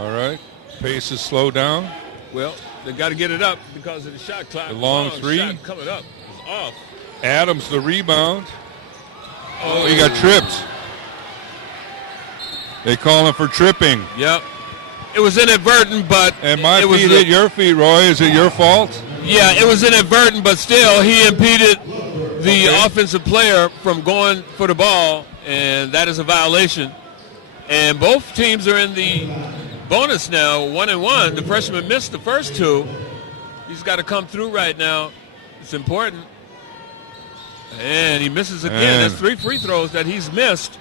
All right. Pace is slowed down. Well, they got to get it up because of the shot clock. The long three. Shot coming up is off. Adams the rebound. Oh, he got tripped. They call him for tripping. Yep. It was inadvertent, but... And my feet hit your feet, Roy. Is it your fault? Yeah, it was inadvertent, but still he impeded the offensive player from going for the ball, and that is a violation. And both teams are in the bonus now, 1-1. The freshman missed the first two. He's got to come through right now. It's important. And he misses again. That's 3 free throws that he's missed.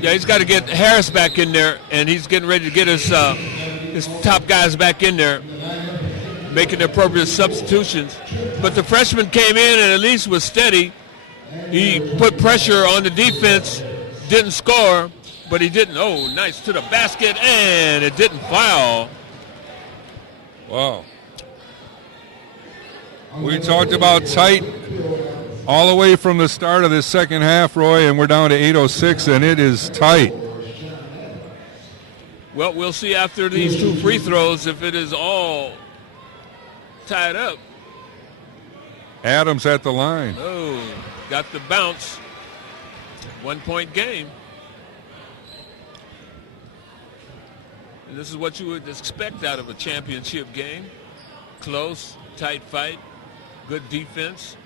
Yeah, he's got to get Harris back in there, and he's getting ready to get his top guys back in there, making the appropriate substitutions. But the freshman came in and at least was steady. He put pressure on the defense, didn't score, but he didn't. Oh, nice to the basket, and it didn't foul. Wow. We talked about tight all the way from the start of this second half, Roy, and we're down to 8:06, and it is tight. Well, we'll see after these 2 free throws if it is all tied up. Adams at the line. Oh, got the bounce. 1-point game. And this is what you would expect out of a championship game. Close, tight fight, good defense.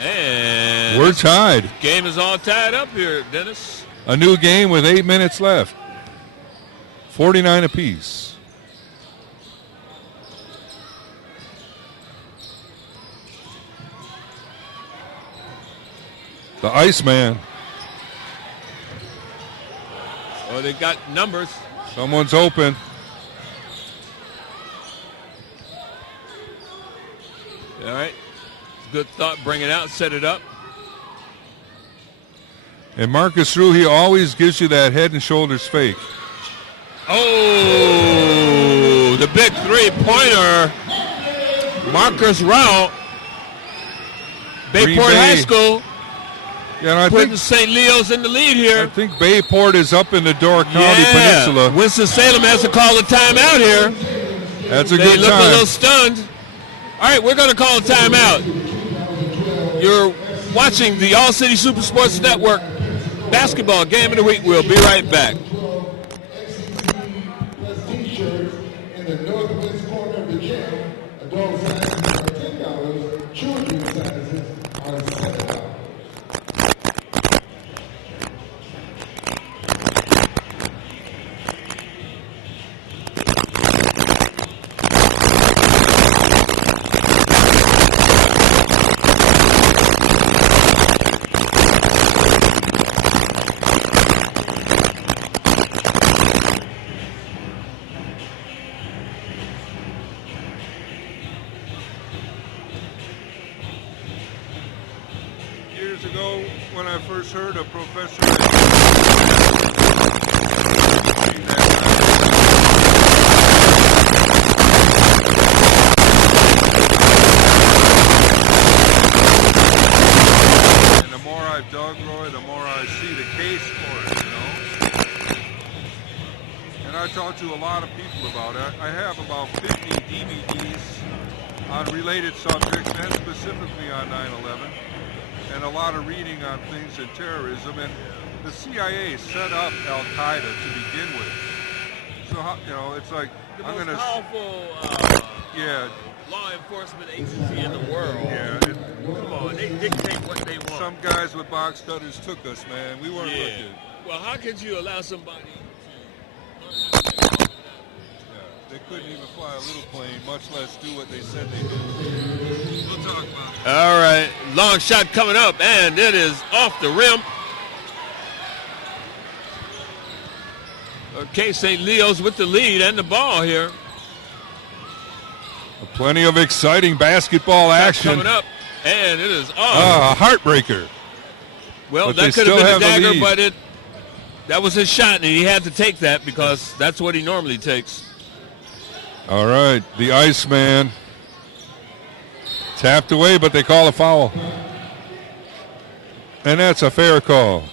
And we're tied. Game is all tied up here, Dennis. A new game with 8 minutes left. 49 apiece. The Iceman. Oh, they got numbers. Someone's open. All right. Good thought. Bring it out. Set it up. And Marcus Rue, he always gives you that head and shoulders fake. Oh, the big three-pointer. Marcus Rue. Bayport High School. Yeah, and I putting think St. Leo's in the lead here. I think Bayport is up in the Door County Peninsula. Winston Salem has to call a timeout here. That's a they good time. They look a little stunned. All right, we're going to call a timeout. You're watching the All City Super Sports Network basketball game of the week. We'll be right back. T-shirts in the northwest corner of the gym. Adult sizes are $10. Children's sizes are $7. Heard a professor and the more I've dug, Roy, the more I see the case for it, you know. And I talked to a lot of people about it. I have about 50 DVDs on related subjects and specifically on 9/11. And a lot of reading on things in terrorism, and the CIA set up Al Qaeda to begin with. So you know, it's like the I'm most going to powerful law enforcement agency in the world. Yeah, come on, they dictate what they want. Some guys with box cutters took us, man. We weren't looking. Well, how could you allow somebody to? They couldn't even fly a little plane, much less do what they said they did. We'll talk about it. All right, long shot coming up, and it is off the rim. Okay, St. Leo's with the lead and the ball here. Plenty of exciting basketball action. Coming up, and it is off. A heartbreaker. Well, but that could have been a dagger, but that was his shot, and he had to take that because that's what he normally takes. All right, the Iceman tapped away, but they call a foul. And that's a fair call.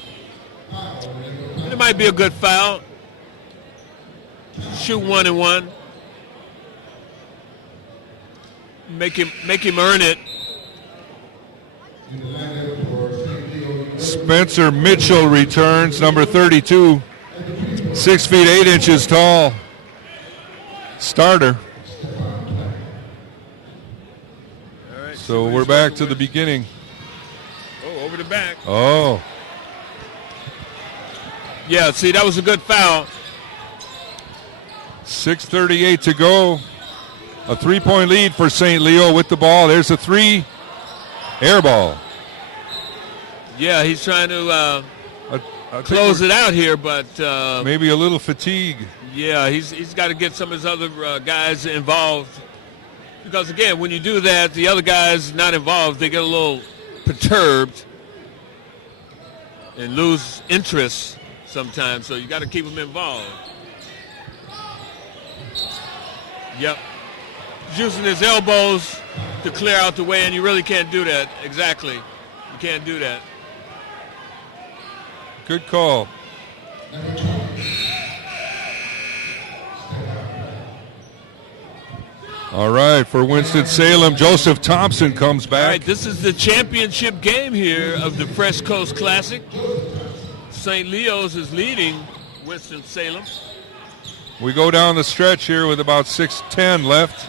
It might be a good foul. Shoot 1 and 1. Make him earn it. Spencer Mitchell returns, number 32. 6 feet 8 inches tall. Starter. All right, So we're back to the beginning. Oh, over the back. Oh. Yeah, see, that was a good foul. 6:38 to go. A 3-point lead for St. Leo with the ball. There's a 3. Air ball. Yeah, he's trying to close it out here, but maybe a little fatigue. yeah, he's got to get some of his other guys involved. Because, again, when you do that, the other guys not involved, they get a little perturbed and lose interest sometimes. So you got to keep them involved. Yep. He's using his elbows to clear out the way, and you really can't do that. Exactly. You can't do that. Good call. All right, for Winston-Salem, Joseph Thompson comes back. All right, this is the championship game here of the Fresh Coast Classic. St. Leo's is leading Winston-Salem. We go down the stretch here with about 6:10 left.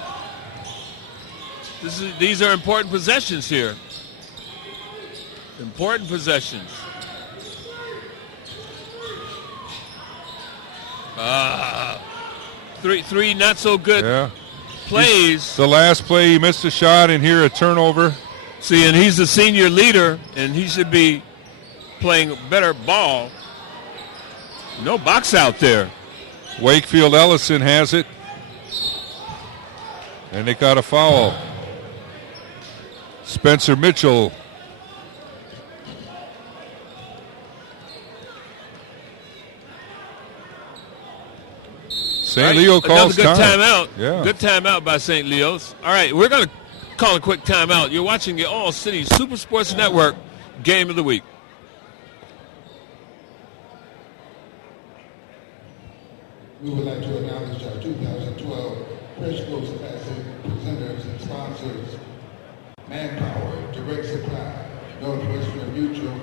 These are important possessions here. Important possessions. Three not so good plays. The last play, he missed a shot, and here a turnover. See, and he's the senior leader, and he should be playing better ball. No box out there. Wakefield Ellison has it. And they got a foul. Spencer Mitchell. St. Leo calls another good time. timeout. Yeah. Good timeout by St. Leo's. All right, we're going to call a quick timeout. You're watching the All City Super Sports Network Game of the Week. We would like to acknowledge our 2012 Fresh Coast Classic presenters and sponsors: Manpower, Direct Supply, Northwestern Mutual,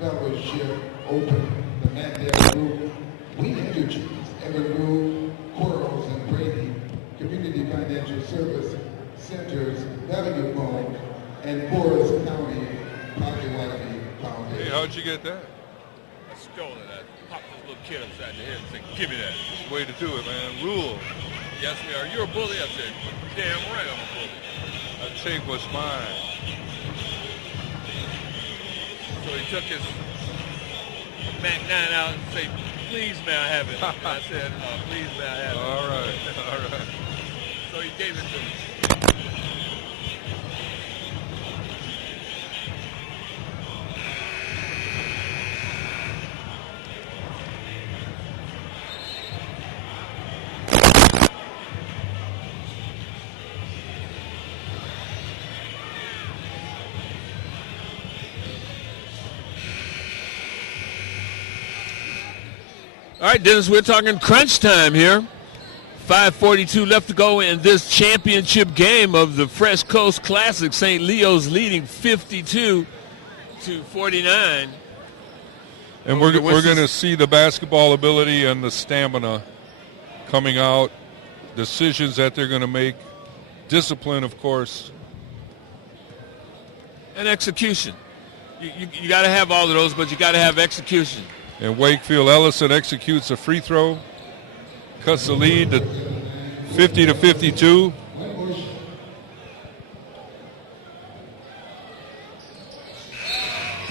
Fellowship, Open, the Mandel Group, We Energies, Evergreen, Quarles and Brady, Community Financial Service Centers, Value Phone, and Forest County Pocket Wi-Fi Foundation. Hey, how'd you get that? I stole it. I popped this little kid upside the head and said, give me that. Way to do it, man. Rule. Yes, we are. You're a bully? I said, damn right I'm a bully. I take what's mine. So he took his Mac 9 out and said, please may I have it? And I said, please may I have it? All right. So he gave it to me. All right, Dennis, we're talking crunch time here. 5:42 left to go in this championship game of the Fresh Coast Classic. St. Leo's leading 52-49. And we're going to see the basketball ability and the stamina coming out, decisions that they're going to make, discipline, of course. And execution. You got to have all of those, but you got to have execution. And Wakefield Ellison executes a free throw, cuts the lead to 50-52.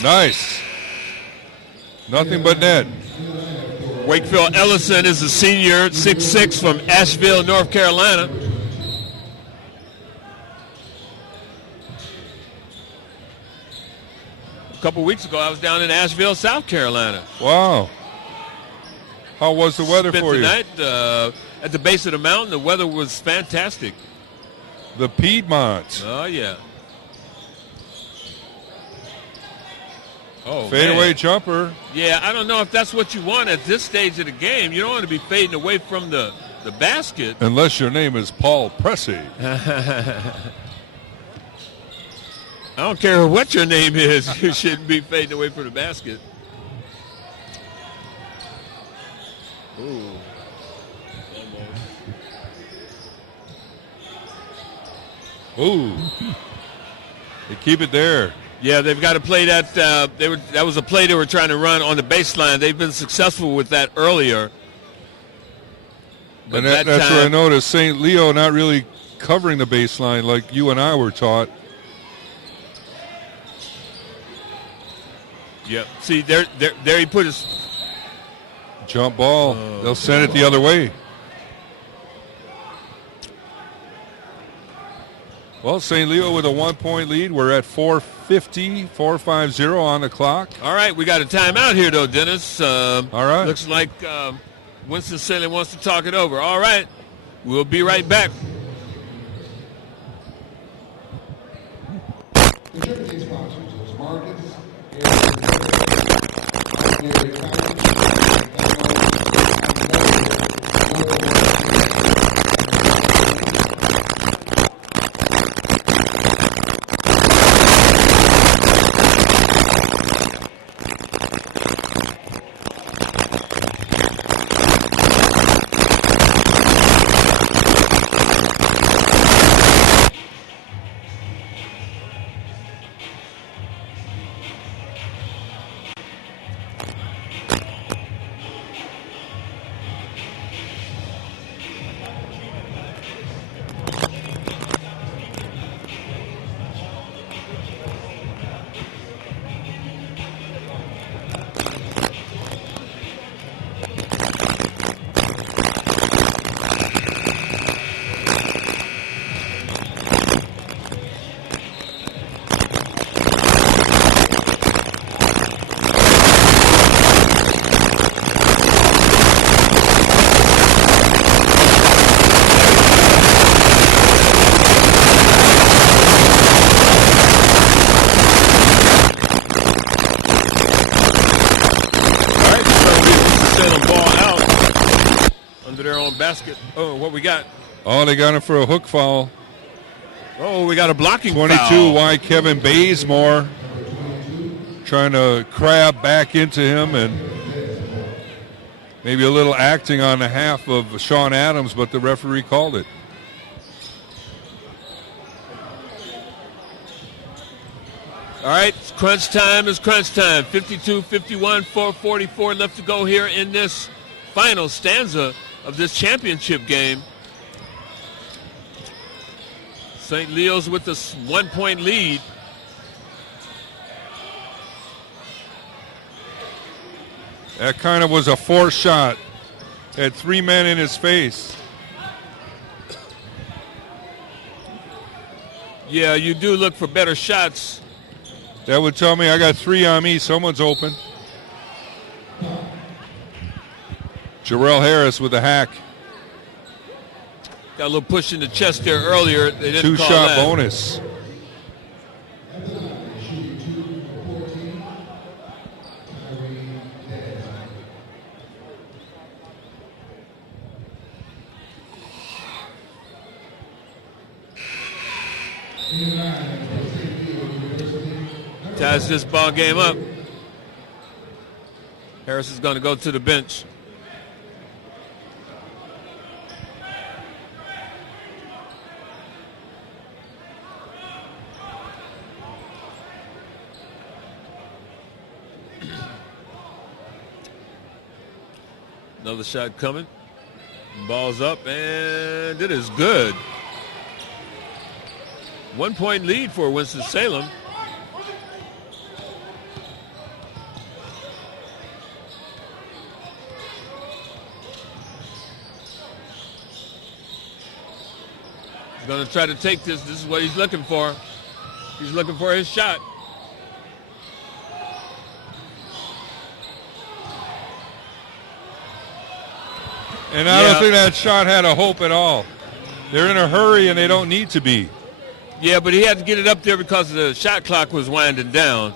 Nice. Nothing but net. Wakefield Ellison is a senior, 6'6", from Asheville, North Carolina. A couple weeks ago, I was down in Asheville, South Carolina. Wow. How was the weather Spent for the you? night at the base of the mountain. The weather was fantastic. The Piedmont. Oh, yeah. Oh, fadeaway man. jumper. Yeah, I don't know if that's what you want at this stage of the game. You don't want to be fading away from the basket. Unless your name is Paul Pressey. I don't care what your name is. You shouldn't be fading away from the basket. Ooh. Ooh. They keep it there. Yeah, they've got to play that. That was a play they were trying to run on the baseline. They've been successful with that earlier. But And that's what I noticed. St. Leo not really covering the baseline like you and I were taught. Yep. See, there he put his Jump ball. They'll send it the other way. Well, St. Leo with a 1-point lead. We're at 4:50 on the clock. All right, we got a timeout here, though, Dennis. All right. Looks like Winston Salem wants to talk it over. All right, we'll be right back. Contributing sponsors is Marcus, Basket. Oh, what we got? Oh, they got him for a hook foul. Oh, we got a blocking 22 foul. wide Kevin Bazemore trying to crab back into him, and maybe a little acting on the half of Sean Adams, but the referee called it. All right, crunch time is crunch time. 52-51, 4:44 left to go here in this final stanza of this championship game. St. Leo's with this 1-point lead. That kind of was a forced shot. Had three men in his face. Yeah, you do look for better shots. That would tell me I got three on me. Someone's open. Jarrell Harris with a hack. Got a little push in the chest there earlier. They didn't call Two-shot that. bonus. Ties this ball game up. Harris is going to go to the bench. Another shot coming. Ball's up, and it is good. 1-point lead for Winston-Salem. He's going to try to take this. This is what he's looking for. He's looking for his shot. And I don't think that shot had a hope at all. They're in a hurry, and they don't need to be. Yeah, but he had to get it up there because the shot clock was winding down.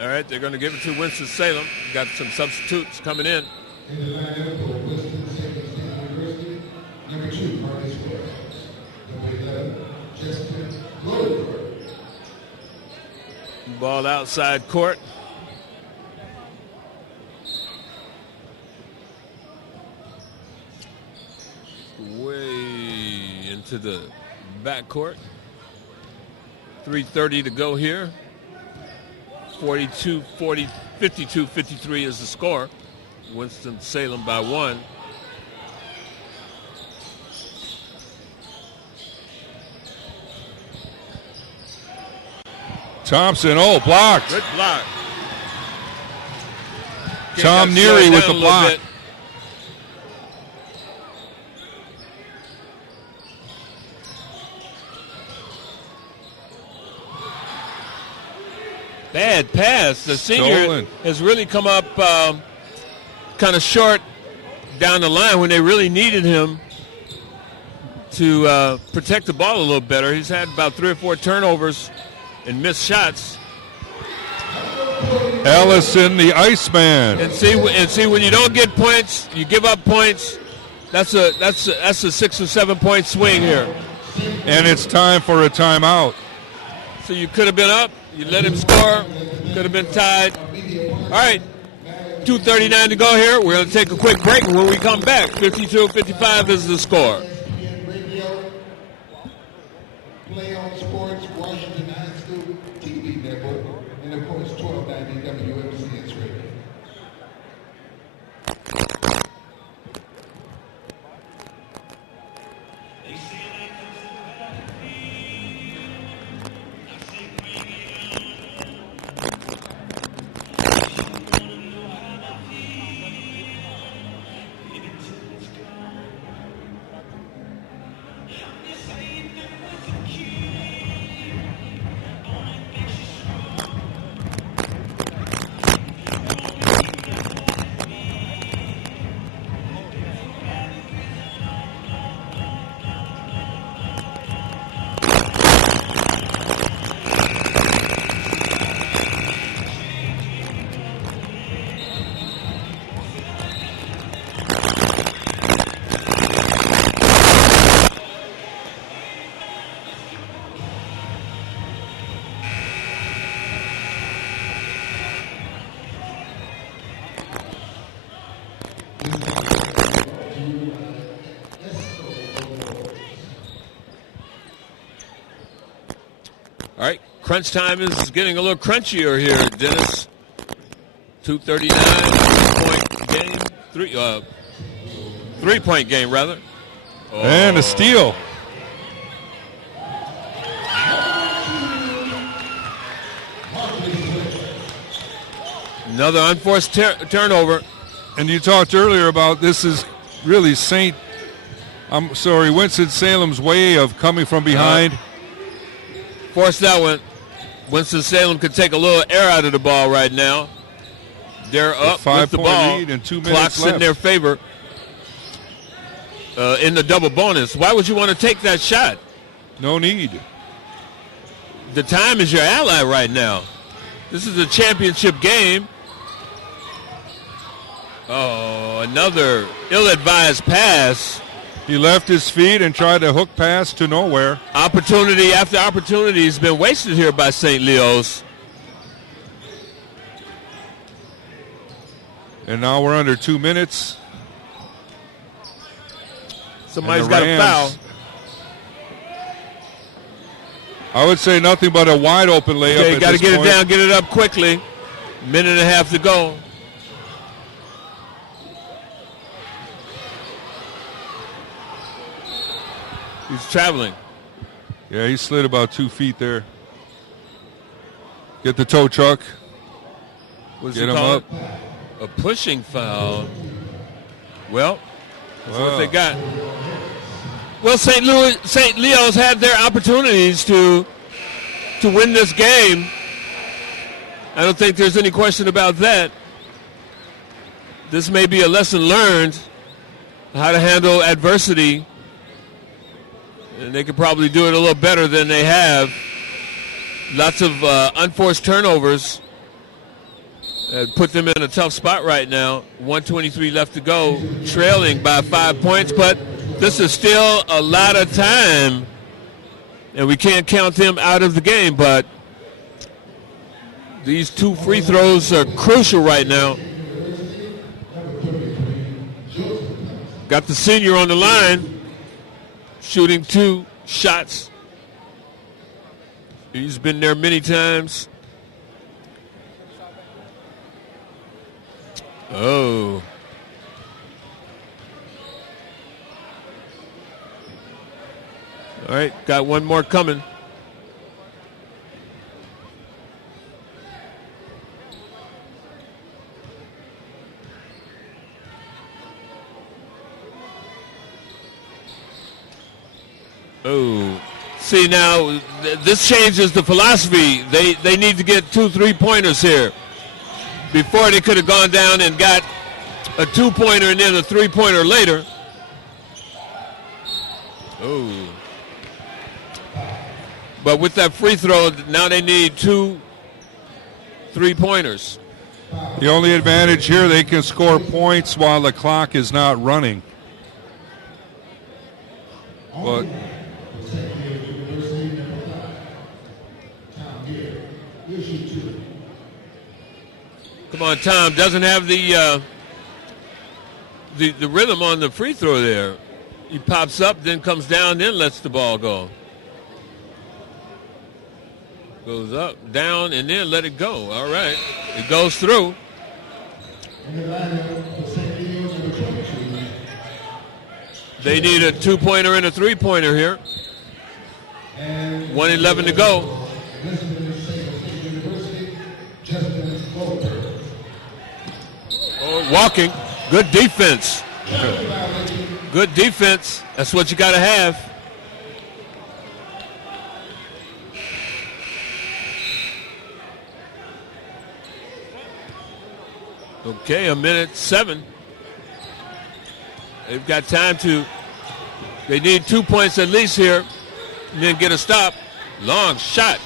All right, they're going to give it to Winston Salem. Got some substitutes coming in. In the lineup for Winston Salem State University, number 2, Marcus Wells. Number 11, Justin Goldberg. Ball outside court. Way into the backcourt. 3:30 to go here. 52-53 is the score. Winston-Salem by 1. Thompson, blocked. Good block. Tom Neary with the block. Bad pass. The senior Stolen. has really come up kind of short down the line when they really needed him to protect the ball a little better. He's had about 3 or 4 turnovers and missed shots. Ellison, the Iceman. And see when you don't get points, you give up points. That's a 6 or 7 point swing here. And it's time for a timeout. So you could have been up. You let him score. Could have been tied. All right. 2:39 to go here. We're going to take a quick break. When we come back, 52-55 is the score. Play on Sports, Washington High School TV Network, and of course 1290 WMCS Radio. All right, crunch time is getting a little crunchier here, Dennis. 2:39, 3-point game rather. Oh. And a steal. Another unforced turnover. And you talked earlier about this is really Winston-Salem's way of coming from behind. Forced that one. Winston-Salem could take a little air out of the ball right now. They're up with the ball. Lead and 2 minutes Clock's left. in their favor in the double bonus. Why would you want to take that shot? No need. The time is your ally right now. This is a championship game. Oh, another ill-advised pass. He left his feet and tried a hook pass to nowhere. Opportunity after opportunity has been wasted here by St. Leo's. And now we're under 2 minutes. Somebody's got a foul. I would say nothing but a wide open layup. Okay, got to get point. it down, get it up quickly. Minute and a half to go. He's traveling. Yeah, he slid about 2 feet there. Get the tow truck. Get him up. A pushing foul. Well, that's what they got. Well, St. Leo's had their opportunities to win this game. I don't think there's any question about that. This may be a lesson learned how to handle adversity. And they could probably do it a little better than they have. Lots of unforced turnovers Put them in a tough spot right now. 1:23 left to go, trailing by 5 points, but this is still a lot of time, and we can't count them out of the game, but these 2 free throws are crucial right now. Got the senior on the line, shooting 2 shots. He's been there many times. Oh. All right, got one more coming. Oh. See, now, this changes the philosophy. They need to get 2 3-pointers here. Before they could have gone down and got a 2-pointer and then a 3-pointer later. Oh. But with that free throw, now they need 2 3-pointers. The only advantage here, they can score points while the clock is not running. But come on, Tom doesn't have the rhythm on the free throw there. He pops up, then comes down, then lets the ball go. Goes up, down, and then let it go. All right. It goes through. They need a 2-pointer and a 3-pointer here. 1:11 to go. Walking. Good defense. Good defense. That's what you got to have. Okay, 1:07. They've got time to. They need 2 points at least here, and then get a stop. Long shot.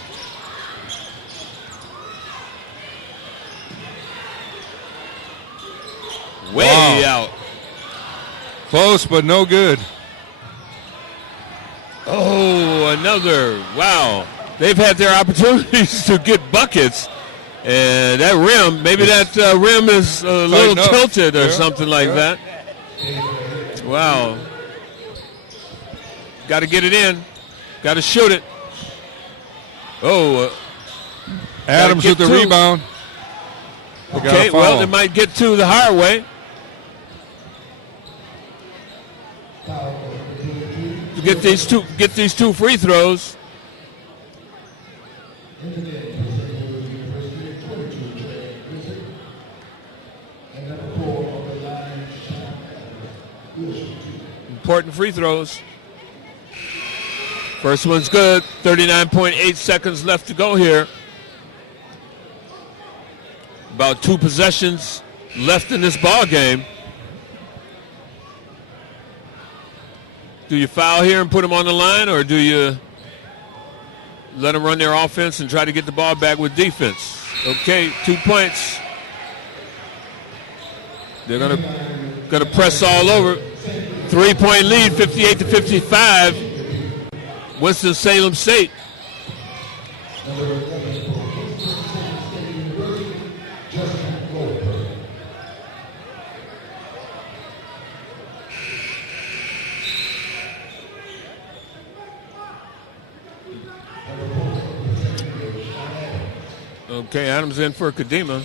Way out. close, but no good. Oh, another. Wow. They've had their opportunities to get buckets. And that rim, maybe that rim is a little tilted or something like that. Wow. Got to get it in. Got to shoot it. Oh. Adams with the rebound. Okay, well, they might get to the hard way. Get these two free throws. Important free throws. First one's good. 39.8 seconds left to go here. About 2 possessions left in this ball game. Do you foul here and put them on the line, or do you let them run their offense and try to get the ball back with defense? Okay, 2 points. They're gonna press all over. 3-point lead, 58-55. Winston Salem State. Okay, Adams in for Kadima.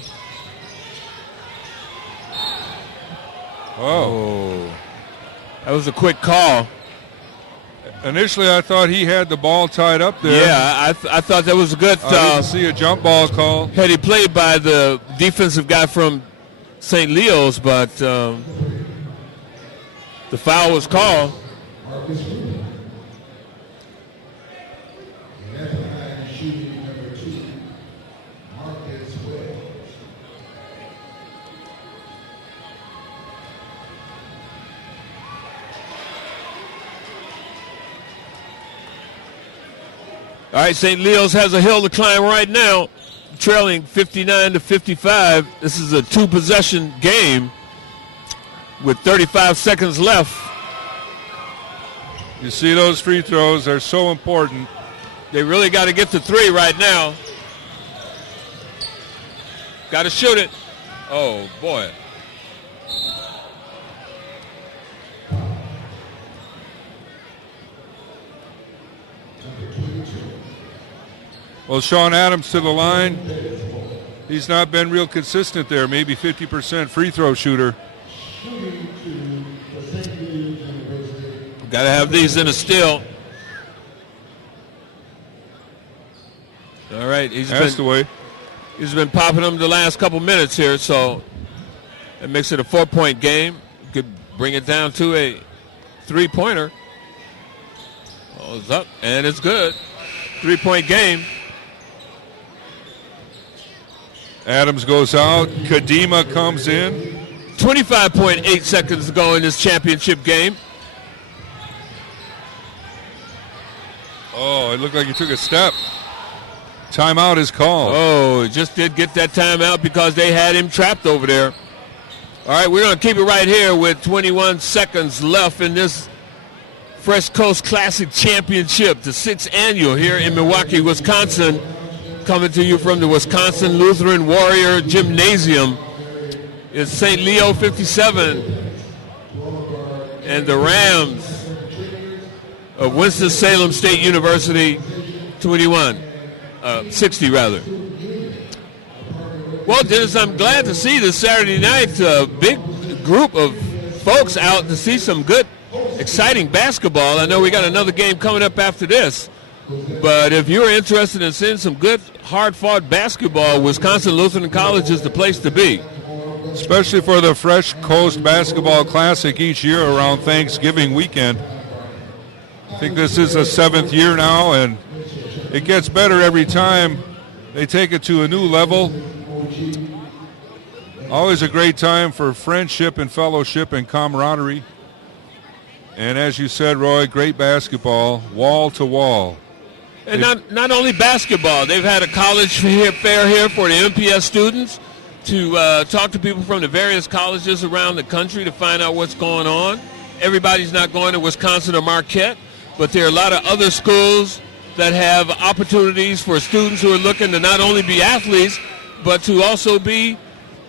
Oh. That was a quick call. Initially, I thought he had the ball tied up there. Yeah, I thought that was a good. I didn't see a jump ball call. Had he played by the defensive guy from St. Leo's, but the foul was called. All right, St. Leo's has a hill to climb right now. trailing 59-55. This is a two-possession game with 35 seconds left. You see those free throws are so important. They really got to get to three right now. Got to shoot it. Oh, boy. Well, Sean Adams to the line. He's not been real consistent there. Maybe 50% free throw shooter. Got to have these in a steal. All right, That's the way. He's been popping them the last couple minutes here, so it makes it a 4-point game. Could bring it down to a three-pointer. Oh, it's up, and it's good. 3-point game. Adams goes out. Kadima comes in. 25.8 seconds to go in this championship game. Oh, it looked like he took a step. Timeout is called. Oh, just did get that timeout because they had him trapped over there. All right, we're going to keep it right here with 21 seconds left in this Fresh Coast Classic Championship, the 6th annual here in Milwaukee, Wisconsin. Coming to you from the Wisconsin Lutheran Warrior Gymnasium. It's St. Leo 57 and the Rams of Winston Salem State University 60 rather. Well, Dennis, I'm glad to see this Saturday night a big group of folks out to see some good, exciting basketball. I know we got another game coming up after this, but if you're interested in seeing some good, hard-fought basketball, Wisconsin Lutheran College is the place to be. Especially for the Fresh Coast Basketball Classic each year around Thanksgiving weekend. I think this is the 7th year now, and it gets better every time they take it to a new level. Always a great time for friendship and fellowship and camaraderie. And as you said, Roy, great basketball, wall to wall. And not only basketball, they've had a college fair here for the MPS students to talk to people from the various colleges around the country to find out what's going on. Everybody's not going to Wisconsin or Marquette, but there are a lot of other schools that have opportunities for students who are looking to not only be athletes, but to also be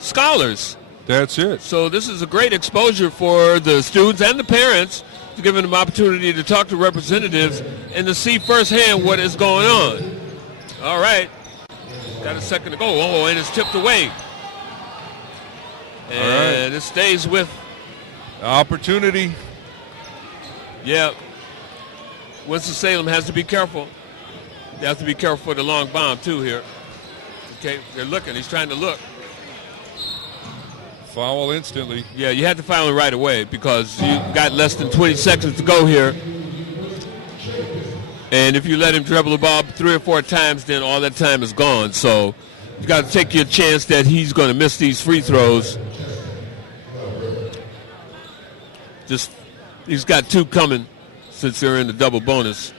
scholars. That's it. So this is a great exposure for the students and the parents, to give them an opportunity to talk to representatives and to see firsthand what is going on. All right. Got a second to go. Oh, and it's tipped away. And it stays with opportunity. Yeah. Winston-Salem has to be careful. They have to be careful for the long bomb, too, here. Okay, they're looking. He's trying to look. Foul instantly. Yeah, you had to foul him right away because you got less than 20 seconds to go here. And if you let him dribble the ball 3 or 4 times, then all that time is gone. So you got to take your chance that he's going to miss these free throws. He's got 2 coming since they're in the double bonus.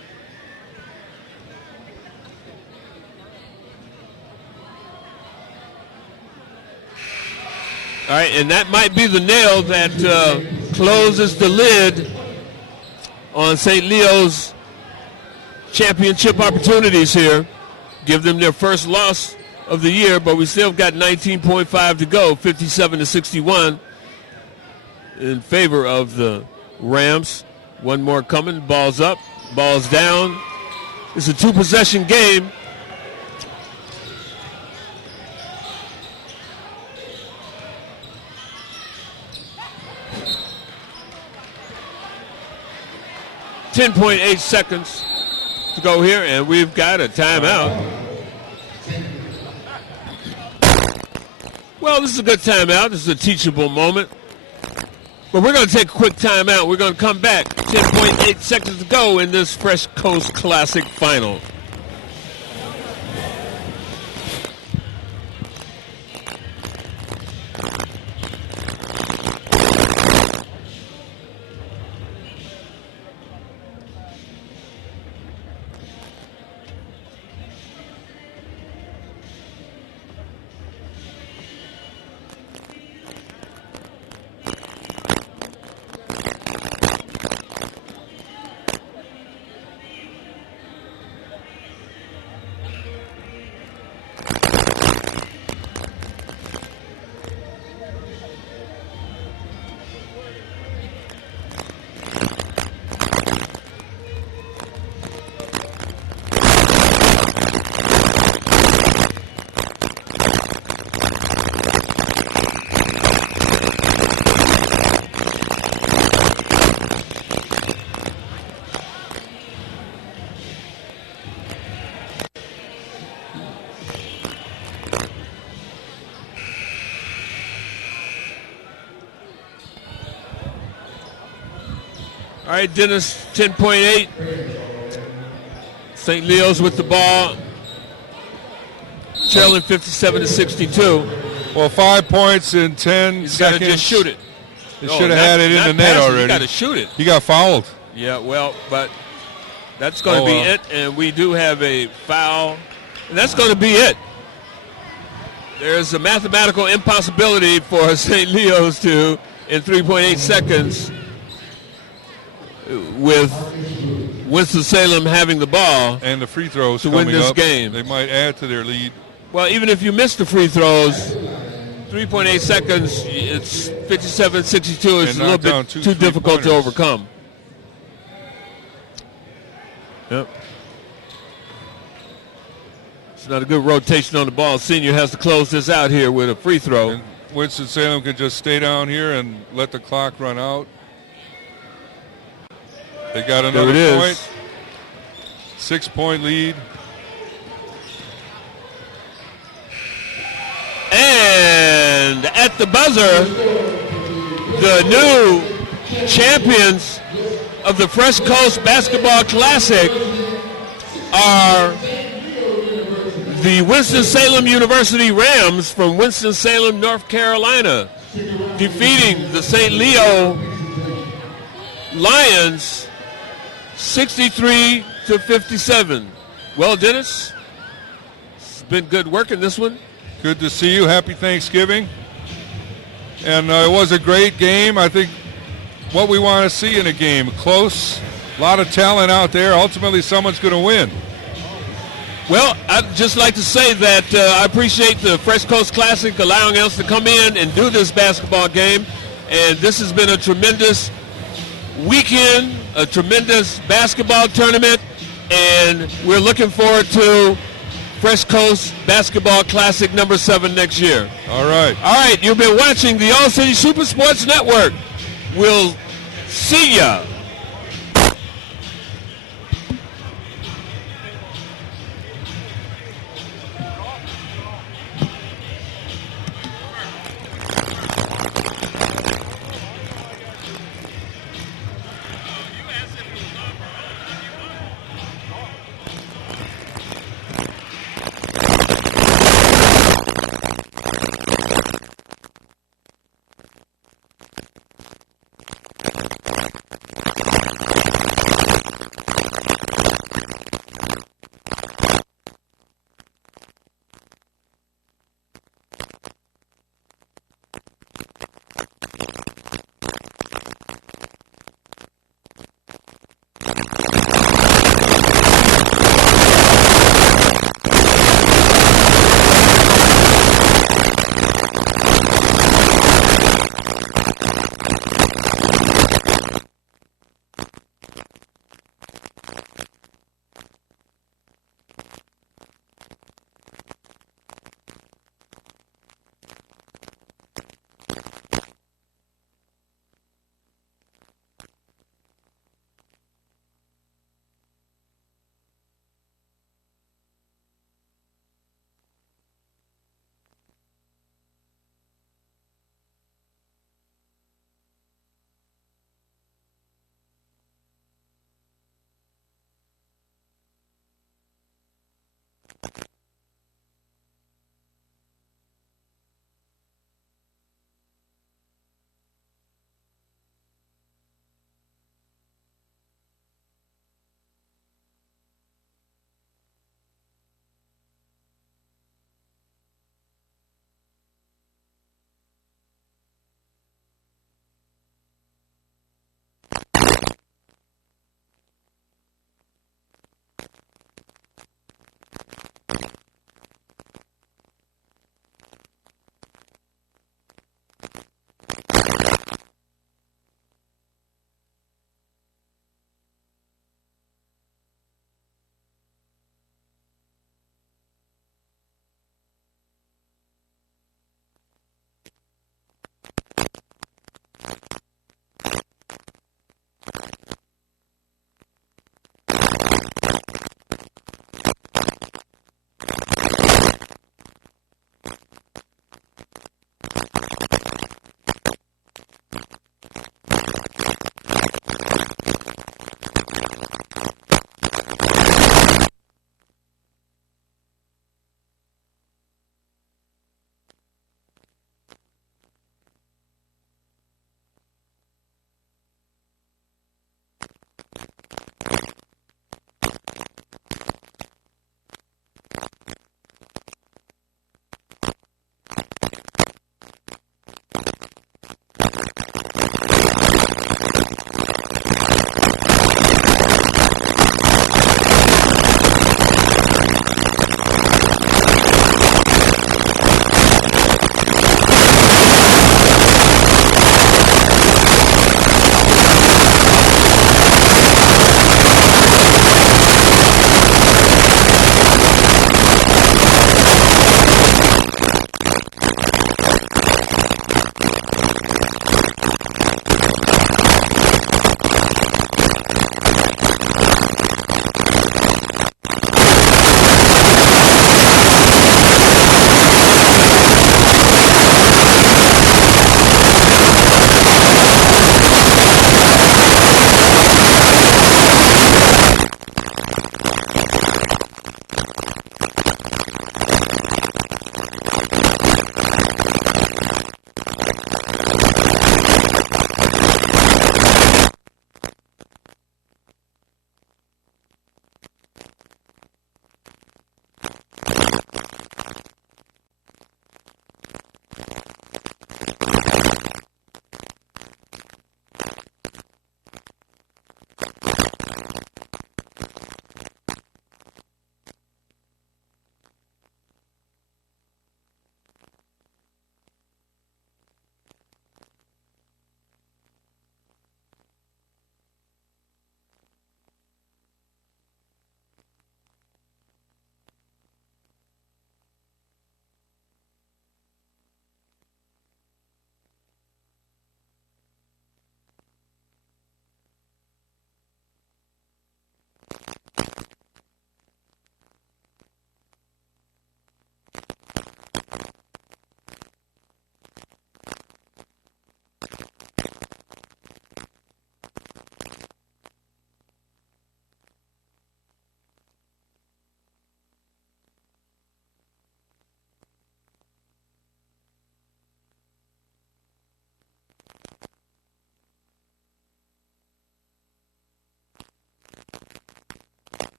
All right, and that might be the nail that closes the lid on St. Leo's championship opportunities here. Give them their first loss of the year, but we still got 19.5 to go, 57-61 in favor of the Rams. One more coming, ball's up, ball's down. It's a 2-possession game. .8 seconds to go here, and we've got a timeout. Well, this is a good timeout. This is a teachable moment. But we're going to take a quick timeout. We're going to come back. 10.8 seconds to go in this Fresh Coast Classic final. All right, Dennis, 10.8. St. Leo's with the ball, trailing 57-62. Well, 5 points in 10 He's got seconds. to just shoot it. They should have had it in the net already. He got to shoot it. He got fouled. Yeah, well, but that's going to be it, and we do have a foul, and that's going to be it. There's a mathematical impossibility for St. Leo's to, in 3.8 seconds, with Winston Salem having the ball and the free throws to win coming this up, game. They might add to their lead. Well, even if you miss the free throws, 3.8 seconds, it's 57-62. It's a little bit too difficult to overcome. Yep. It's not a good rotation on the ball. Senior has to close this out here with a free throw. And Winston-Salem can just stay down here and let the clock run out. They got another point. 6-point lead. And at the buzzer, the new champions of the Fresh Coast Basketball Classic are the Winston-Salem University Rams from Winston-Salem, North Carolina, defeating the St. Leo Lions 63-57. Well, Dennis, it's been good work in this one. Good to see you. Happy Thanksgiving. And it was a great game. I think what we want to see in a game, close, a lot of talent out there. Ultimately, someone's going to win. Well, I'd just like to say that I appreciate the Fresh Coast Classic allowing us to come in and do this basketball game. And this has been a tremendous weekend, a tremendous basketball tournament, and we're looking forward to Fresh Coast Basketball Classic number 7 next year. All right. All right, you've been watching the All City Super Sports Network. We'll see ya.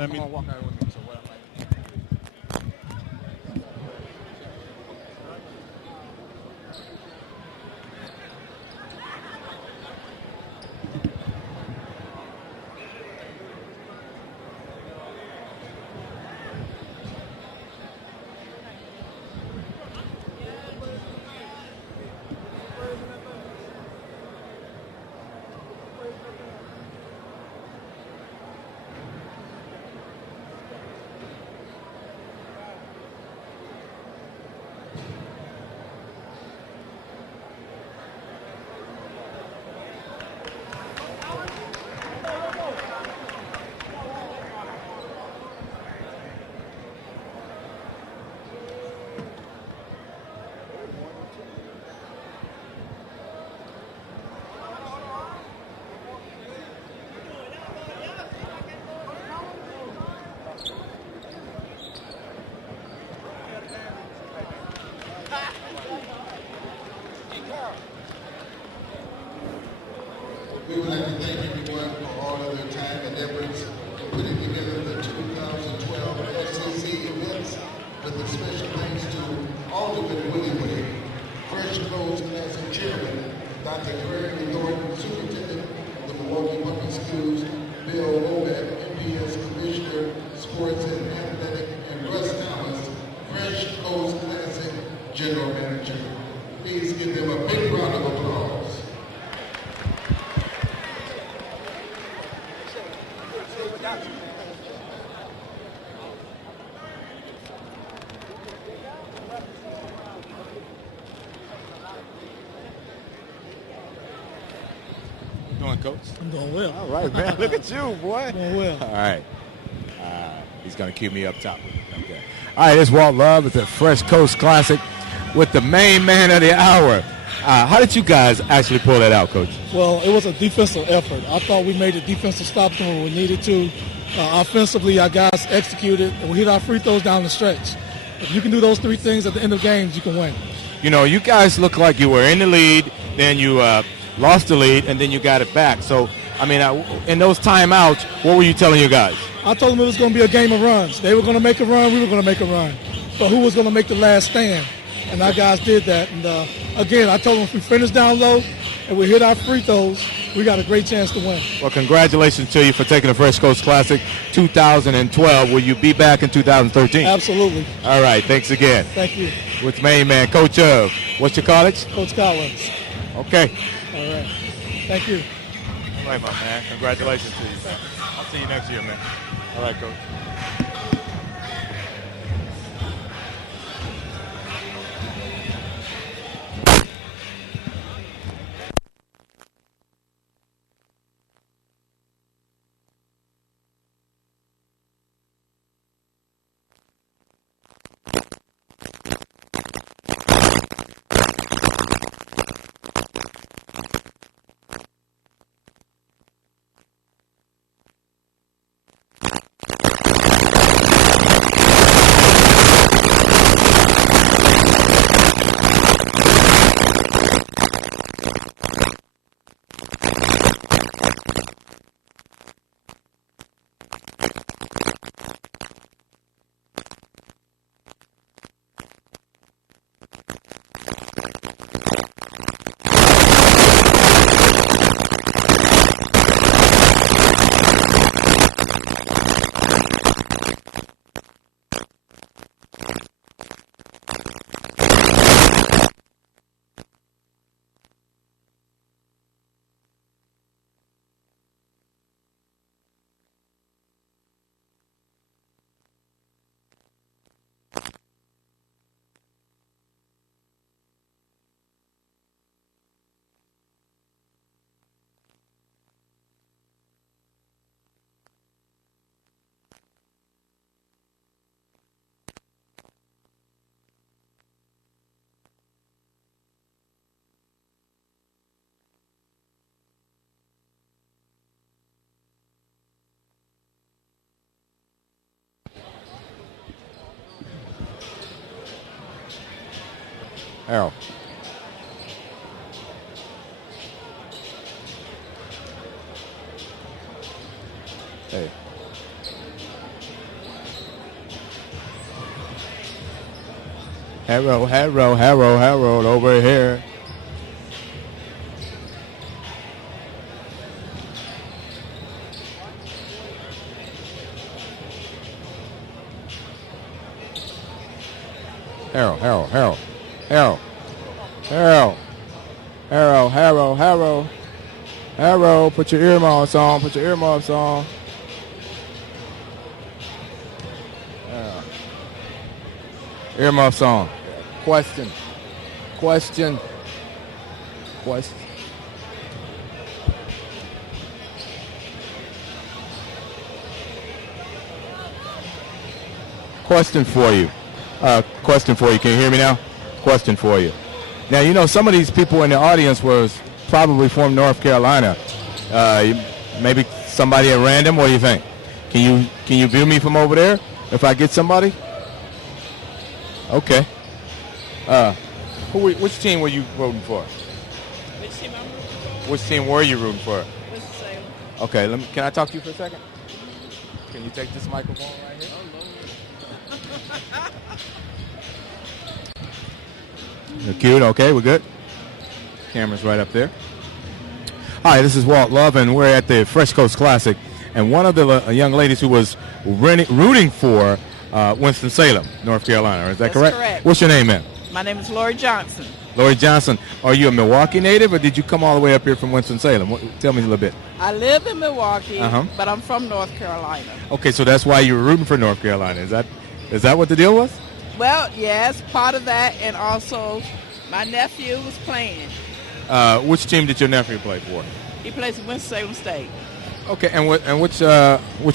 I'm gonna walk out with me. So what am I? We would like to thank everyone for all of their time and efforts in putting together the 2012 SEC events, with a special thanks to Alderman Willie Wade, Fresh Clothes Classic Chairman, Dr. Gregory Norton, Superintendent of the Milwaukee Public Schools, Bill Womack, MPS Commissioner, Sports and Athletic, and Russ Thomas, Fresh Clothes Classic General Manager. Please give them a big round of applause. Doing, Coach? I'm doing well. All right, man. Look at you, boy. Doing well. All right. He's going to cue me up top. Okay. All right, it's Walt Love. It's a Fresh Coast Classic with the main man of the hour. How did you guys actually pull that out, Coach? Well, it was a defensive effort. I thought we made the defensive stops when we needed to. Offensively, our guys executed, and we hit our free throws down the stretch. If you can do those three things at the end of games, you can win. You know, you guys look like you were in the lead, then you lost the lead, and then you got it back. So, I mean, in those timeouts, what were you telling your guys? I told them it was going to be a game of runs. They were going to make a run, we were going to make a run. But who was going to make the last stand? And our guys did that. And, again, I told them if we finish down low and we hit our free throws, we got a great chance to win. Well, congratulations to you for taking the Fresh Coast Classic 2012. Will you be back in 2013? Absolutely. All right, thanks again. Thank you. With main man, Coach of, what's your college? Coach Collins. Okay. All right. Thank you. All right, my man. Congratulations to you. I'll see you next year, man. All right, Coach. Arrow. Hey. Harold over here. Harold, put your earmuffs on. Earmuffs on. Question. Question. Question for you. Can you hear me now? Question for you. Now, you know, some of these people in the audience was probably from North Carolina. Maybe somebody at random. What do you think? Can you view me from over there if I get somebody? Okay. Which team were you rooting for? Which team I'm rooting for? Which team were you rooting for? Winston Salem. Okay. Can I talk to you for a second? Can you take this microphone right here? You're cute. Okay, we're good. Camera's right up there. Hi, this is Walt Love, and we're at the Fresh Coast Classic. And one of the young ladies who was rooting for Winston-Salem, North Carolina. Is that correct? That's correct. What's your name, man? My name is Lori Johnson. Lori Johnson. Are you a Milwaukee native, or did you come all the way up here from Winston-Salem? Tell me a little bit. I live in Milwaukee, Uh-huh. but I'm from North Carolina. Okay, so that's why you were rooting for North Carolina. Is that what the deal was? Well, yes, part of that, and also my nephew was playing. Which team did your nephew play for? He plays at Winston-Salem State. Okay, and which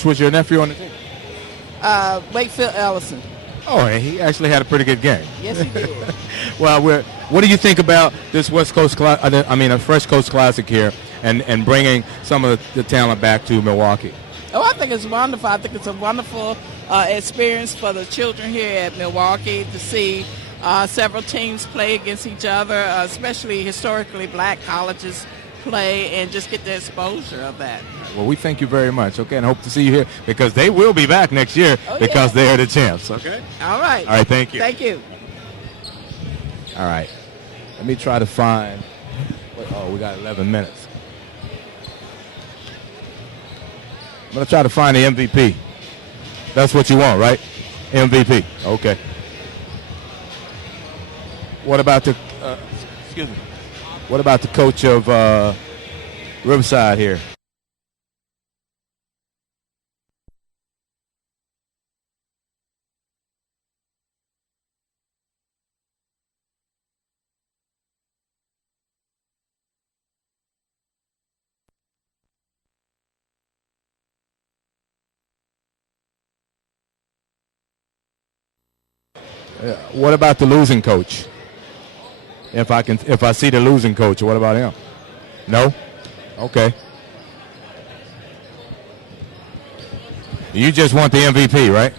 was your nephew on the team? Wakefield Ellison. Oh, he actually had a pretty good game. Yes, he did. Well, what do you think about this Fresh Coast Classic here, and bringing some of the talent back to Milwaukee? Oh, I think it's wonderful. I think it's a wonderful experience for the children here at Milwaukee to see several teams play against each other, especially historically black colleges play, and just get the exposure of that. Well, we thank you very much, okay, and hope to see you here because they will be back next year because they're the champs, okay? All right. All right, thank you. Thank you. All right. Let me try to find. Oh, we got 11 minutes. I'm going to try to find the MVP. That's what you want, right? MVP. Okay. What about the excuse me? What about the coach of Riverside here? What about the losing coach? If I see the losing coach, what about him? No? Okay. You just want the MVP, right?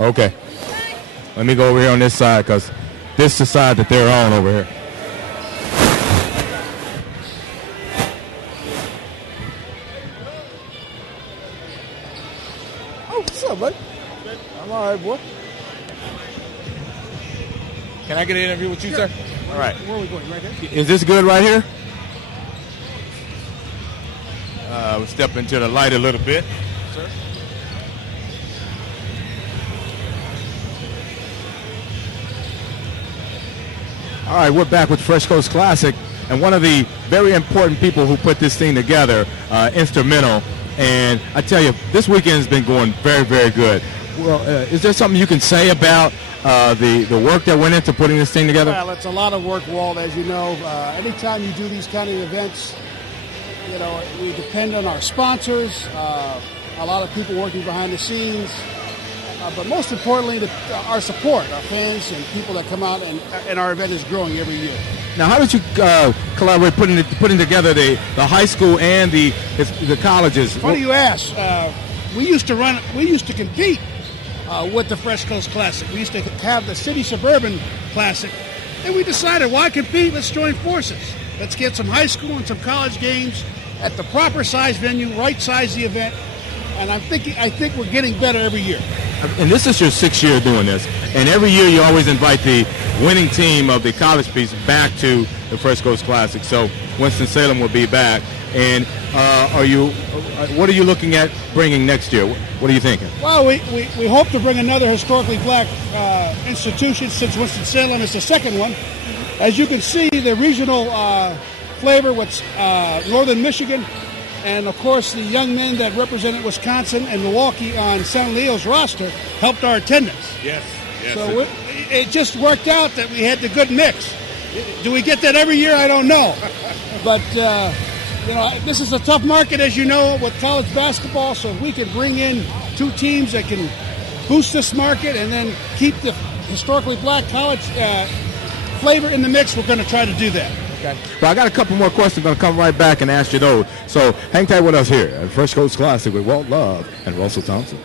Okay. Let me go over here on this side because this is the side that they're on over here. Oh, what's up, bud? I'm all right, boy. Can I get an interview with you, sir? All right. Where are we going? Right here? Is this good right here? We'll step into the light a little bit. Sir? All right, we're back with Fresh Coast Classic, and one of the very important people who put this thing together, instrumental, and I tell you, this weekend has been going very, very good. Well, is there something you can say about the work that went into putting this thing together? Well, it's a lot of work, Walt, as you know. Anytime you do these kind of events, you know, we depend on our sponsors, a lot of people working behind the scenes, but most importantly, our support, our fans and people that come out, and our event is growing every year. Now, how did you collaborate putting together the high school and the colleges? Funny you ask. We used to compete with the Fresh Coast Classic. We used to have the City Suburban Classic, and we decided, why compete? Let's join forces. Let's get some high school and some college games at the proper size venue, right size the event, and I think we're getting better every year. And this is your 6th year doing this. And every year you always invite the winning team of the college piece back to the Fresh Coast Classic. So Winston Salem will be back. And what are you looking at bringing next year? What are you thinking? Well, we hope to bring another historically black institution, since Winston-Salem is the second one. As you can see, the regional flavor with northern Michigan, and of course the young men that represented Wisconsin and Milwaukee on San Leo's roster helped our attendance. Yes. So it just worked out that we had the good mix. Do we get that every year? I don't know. But this is a tough market, as you know, with college basketball. So if we can bring in two teams that can boost this market and then keep the historically black college flavor in the mix, we're going to try to do that. Okay. Well, I got a couple more questions. I'm going to come right back and ask you those. So hang tight with us here at Fresh Coast Classic with Walt Love and Russell Thompson.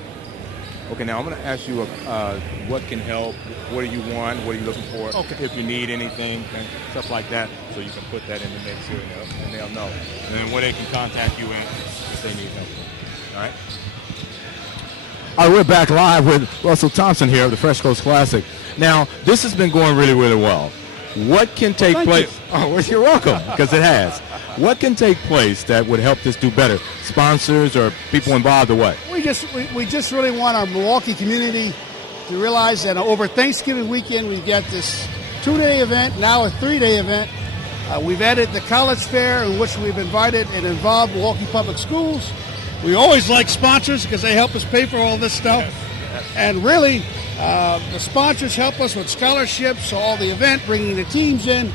Okay, now I'm going to ask you what can help, what do you want, what are you looking for, if you need anything, and stuff like that, so you can put that in the mix here and they'll know. And then where they can contact you if they need help. All right? All right, we're back live with Russell Thompson here of the Fresh Coast Classic. Now, this has been going really, really well. What can take place? Oh, well, you're welcome, because it has. What can take place that would help this do better? Sponsors or people involved or what? We just really want our Milwaukee community to realize that over Thanksgiving weekend we've got this 2-day event, now a 3-day event. We've added the college fair, in which we've invited and involved Milwaukee Public Schools. We always like sponsors because they help us pay for all this stuff. And really, the sponsors help us with scholarships, all the event, bringing the teams in,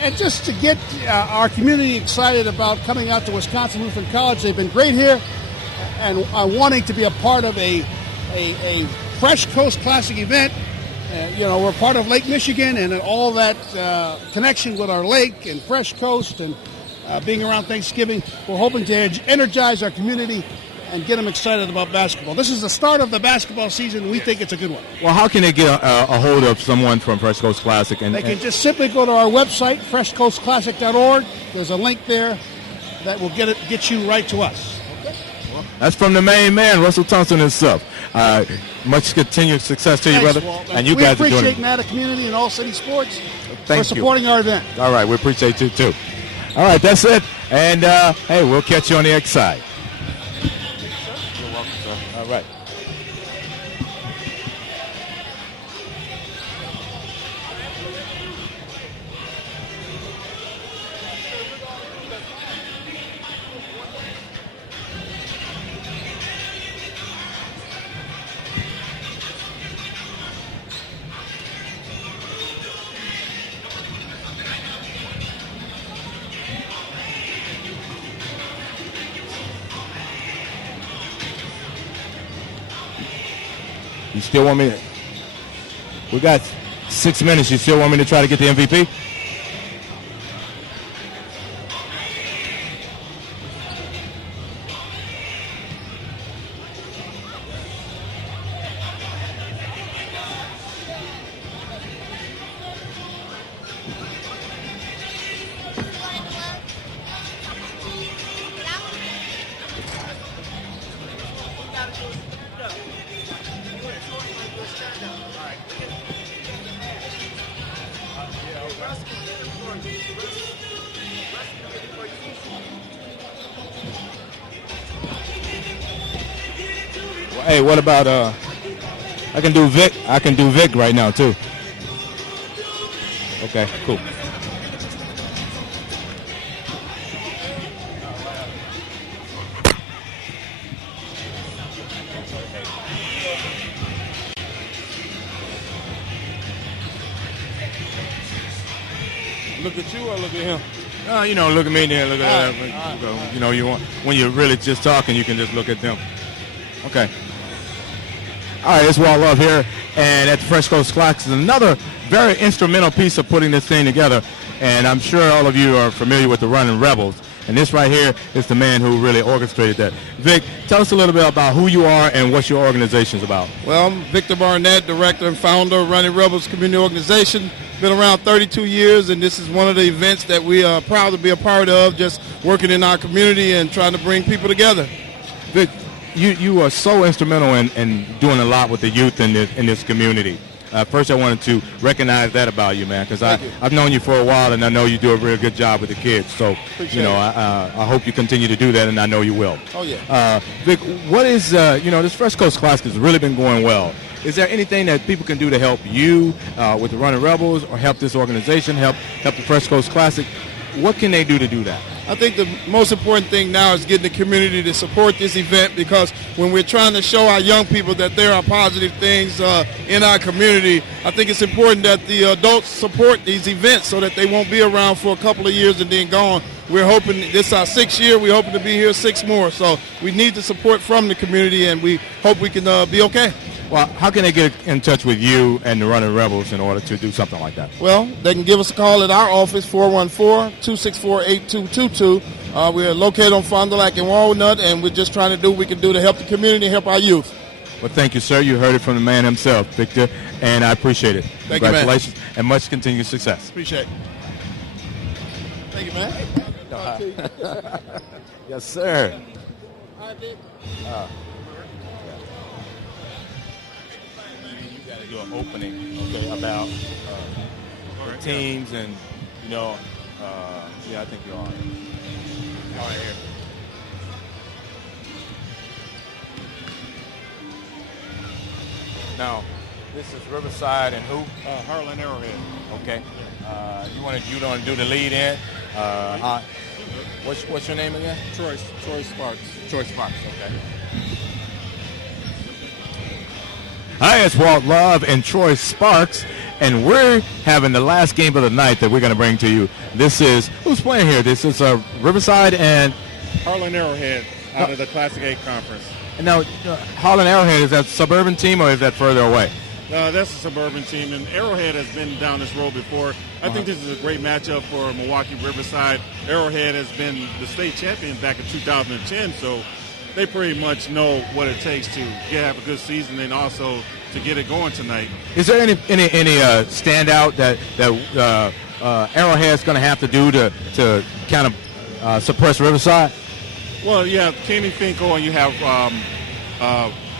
and just to get our community excited about coming out to Wisconsin Lutheran College. They've been great here, and wanting to be a part of a Fresh Coast Classic event. We're part of Lake Michigan, and all that connection with our lake and Fresh Coast, and being around Thanksgiving, we're hoping to energize our community and get them excited about basketball. This is the start of the basketball season, and we think it's a good one. Well, how can they get a hold of someone from Fresh Coast Classic? They can just simply go to our website, freshcoastclassic.org. There's a link there that will get you right to us. Okay? Well, that's from the main man, Russell Thompson himself. Much continued success to you, brother. Walt. And you we guys are appreciate doing NATA community and All City Sports for supporting our event. All right, we appreciate you too. All right, that's it. And hey, we'll catch you on the X side. You're welcome, sir. All right. You still want me to? We got 6 minutes. You still want me to try to get the MVP? Hey, what about I can do Vic. I can do Vic right now too. Okay, cool. Look at you or look at him? Look at me then. Look at that. You want when you're really just talking, you can just look at them. Okay. All right, it's Walt Love here, and at the Fresh Coast Classic, another very instrumental piece of putting this thing together. And I'm sure all of you are familiar with the Running Rebels. And this right here is the man who really orchestrated that. Vic, tell us a little bit about who you are and what your organization's about. Well, I'm Victor Barnett, director and founder of Running Rebels Community Organization. Been around 32 years, and this is one of the events that we are proud to be a part of, just working in our community and trying to bring people together. Vic, you are so instrumental in doing a lot with the youth in this community. First, I wanted to recognize that about you, man, because I've known you for a while, and I know you do a really good job with the kids. So, I hope you continue to do that, and I know you will. Oh, yeah. Vic, what is, this Fresh Coast Classic has really been going well. Is there anything that people can do to help you with the Running Rebels or help this organization, help the Fresh Coast Classic? What can they do to do that? I think the most important thing now is getting the community to support this event, because when we're trying to show our young people that there are positive things in our community, I think it's important that the adults support these events so that they won't be around for a couple of years and then gone. We're hoping this is our 6th year. We're hoping to be here 6 more. So we need the support from the community, and we hope we can be okay. Well, how can they get in touch with you and the Running Rebels in order to do something like that? Well, they can give us a call at our office, 414-264-8222. We're located on Fond du Lac and Walnut, and we're just trying to do what we can do to help the community and help our youth. Well, thank you, sir. You heard it from the man himself, Victor, and I appreciate it. Thank you, man. Congratulations, and much continued success. Appreciate it. Thank you, man. Yes, sir. All right, Dick. Do an opening, about teams and, I think you're on. All right, here. Now, this is Riverside and who? Hartland Arrowhead. Okay. You want to do the lead in? What's your name again? Troy Sparks. Troy Sparks, okay. Hi, it's Walt Love and Troy Sparks, and we're having the last game of the night that we're going to bring to you. This is, who's playing here? This is Riverside and Hartland Arrowhead out of the Classic 8 conference. And now, Hartland Arrowhead, is that a suburban team or is that further away? That's a suburban team, and Arrowhead has been down this road before. I think this is a great matchup for Milwaukee Riverside. Arrowhead has been the state champion back in 2010, so they pretty much know what it takes to have a good season and also to get it going tonight. Is there any standout that Arrowhead's going to have to do to kind of suppress Riverside? Well, yeah, Kenny Finkel, and you have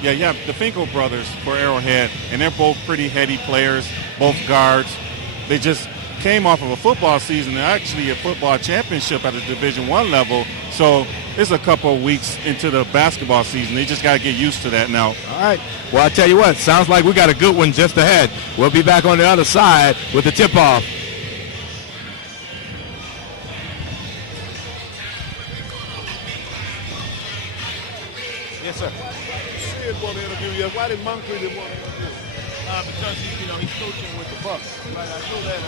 you have the Finkel brothers for Arrowhead, and they're both pretty heady players, both guards. They just came off of a football season, actually a football championship at the Division I level. So it's a couple of weeks into the basketball season. They just got to get used to that now. All right. Well, I tell you what, sounds like we got a good one just ahead. We'll be back on the other side with the tip-off. Yes, sir. Sid want to interview you. Why did Moncrief want to interview you? Because he's coaching with the Bucks. Right, I know that.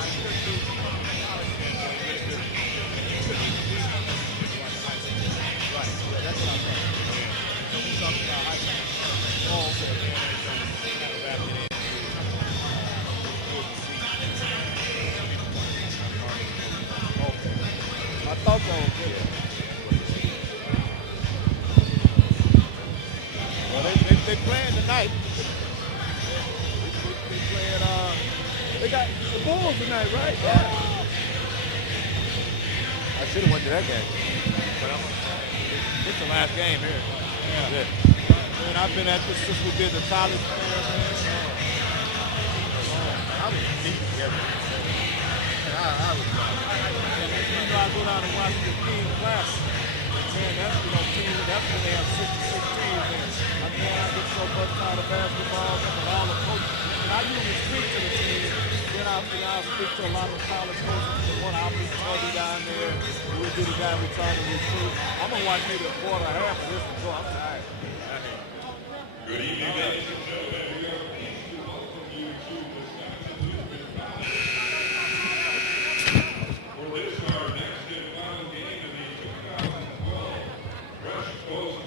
I thought that was good. Well, they playing tonight. They playing, they got the Bulls tonight, right? Yeah. I should have went to that game. But it's the last game here. Yeah. Man, I've been at this since we did the college fair, man. I was deep together. I was I go down and watch the team class. Man, that's teams. That's when they have 66 teams. And I get so much out of basketball and all the coaches. And I usually speak to the team. Then I'll speak to a lot of college coaches. I'll be Tubby down there. We'll do the guy we're trying to recruit. I'm gonna watch maybe a quarter or half of this one. So I'm tired. Good evening, ladies and gentlemen.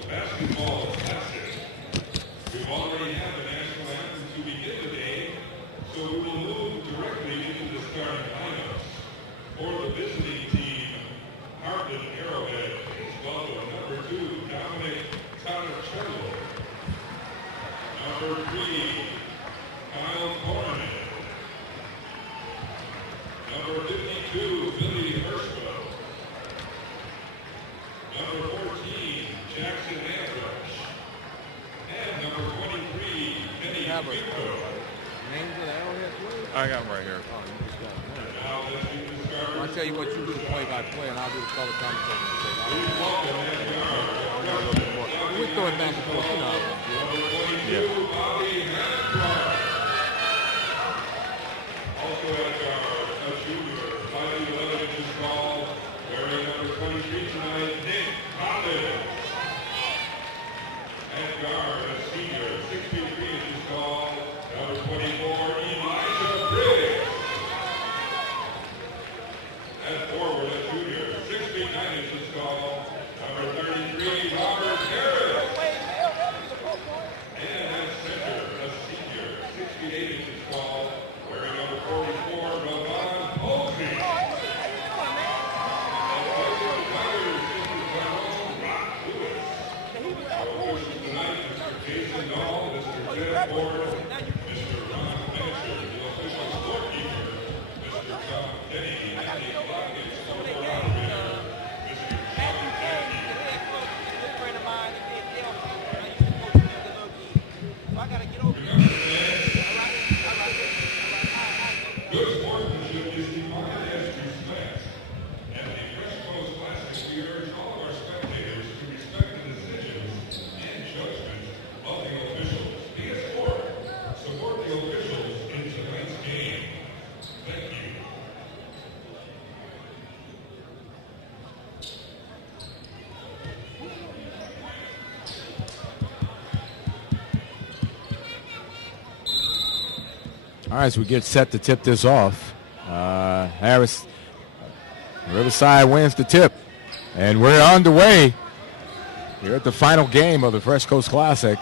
Basketball Classic. We've already had the national anthem to begin the game, so we will move directly into the starting lineups. For the visiting team, Hartland Arrowhead is welcome number 2, Dominic Connorcello. Number 3, Kyle Corman. Number 52, Billy Hirschfeld. Number 14, Jackson Andrush. And number 23, Kenny Finkel. I got him right here. I'll tell you what, you do the play-by-play, and I'll do the color commentating. We throw it back and forth, you know. Yeah. Also at guard, a junior, 5'11" inches tall, wearing number 23 tonight, Nick Collins. At guard, a senior, 6 feet 3 inches tall, number 24, Elijah Briggs. At forward, a junior, 6 feet 9 inches tall, number 33, Robert Harris. And at center, a senior, 6 feet 8 inches tall, wearing number 44, Ravon Posey. And Vice Riders, Mr. Tyrone Rock Lewis. Our officials tonight, Mr. Jason Dahl, Mr. Jeff Ford, Mr. Ron Mansher, the official scorekeeper, Mr. Tom Denny, Andy Lockett, score operator, Mr. John Kennedy. Good sportsmanship is defined as respect. At the Fresh Coast Classic, we urge all of our spectators to respect the decisions and judgment of the officials. Be a sport. Support the officials in tonight's game. Thank you. All right, so we get set to tip this off. Harris, Riverside wins the tip. And we're underway here at the final game of the Fresh Coast Classic.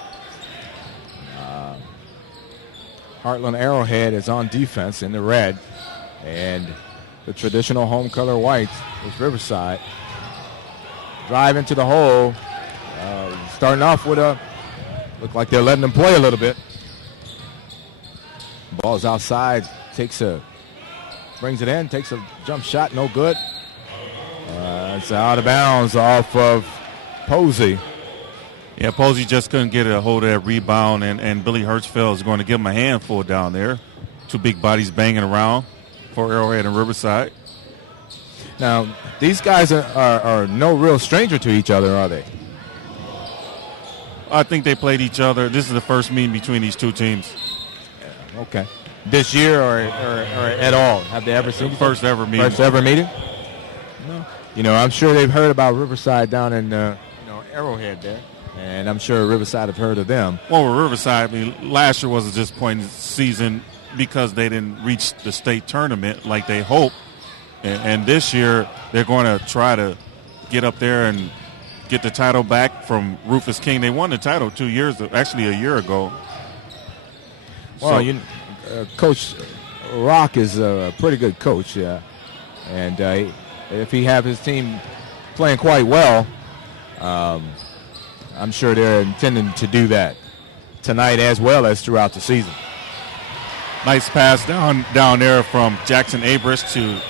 Hartland Arrowhead is on defense in the red. And the traditional home color white is Riverside. Drive into the hole. Starting off with look like they're letting them play a little bit. Ball's outside, brings it in, takes a jump shot, no good. It's out of bounds off of Posey. Yeah, Posey just couldn't get a hold of that rebound, and Billy Hirschfeld is going to give him a handful down there. Two big bodies banging around for Arrowhead and Riverside. Now, these guys are no real stranger to each other, are they? I think they played each other. This is the first meeting between these two teams. Okay. This year or at all? Have they ever seen First ever meeting. First ever meeting? No. You know, I'm sure they've heard about Riverside down in Arrowhead there, and I'm sure Riverside have heard of them. Well, Riverside, I mean, last year was a disappointing season because they didn't reach the state tournament like they hoped, and this year they're going to try to get up there and get the title back from Rufus King. They won the title a year ago. Well, Coach Rock is a pretty good coach, yeah. And if he have his team playing quite well, I'm sure they're intending to do that tonight as well as throughout the season. Nice pass down there from Jackson Abrist to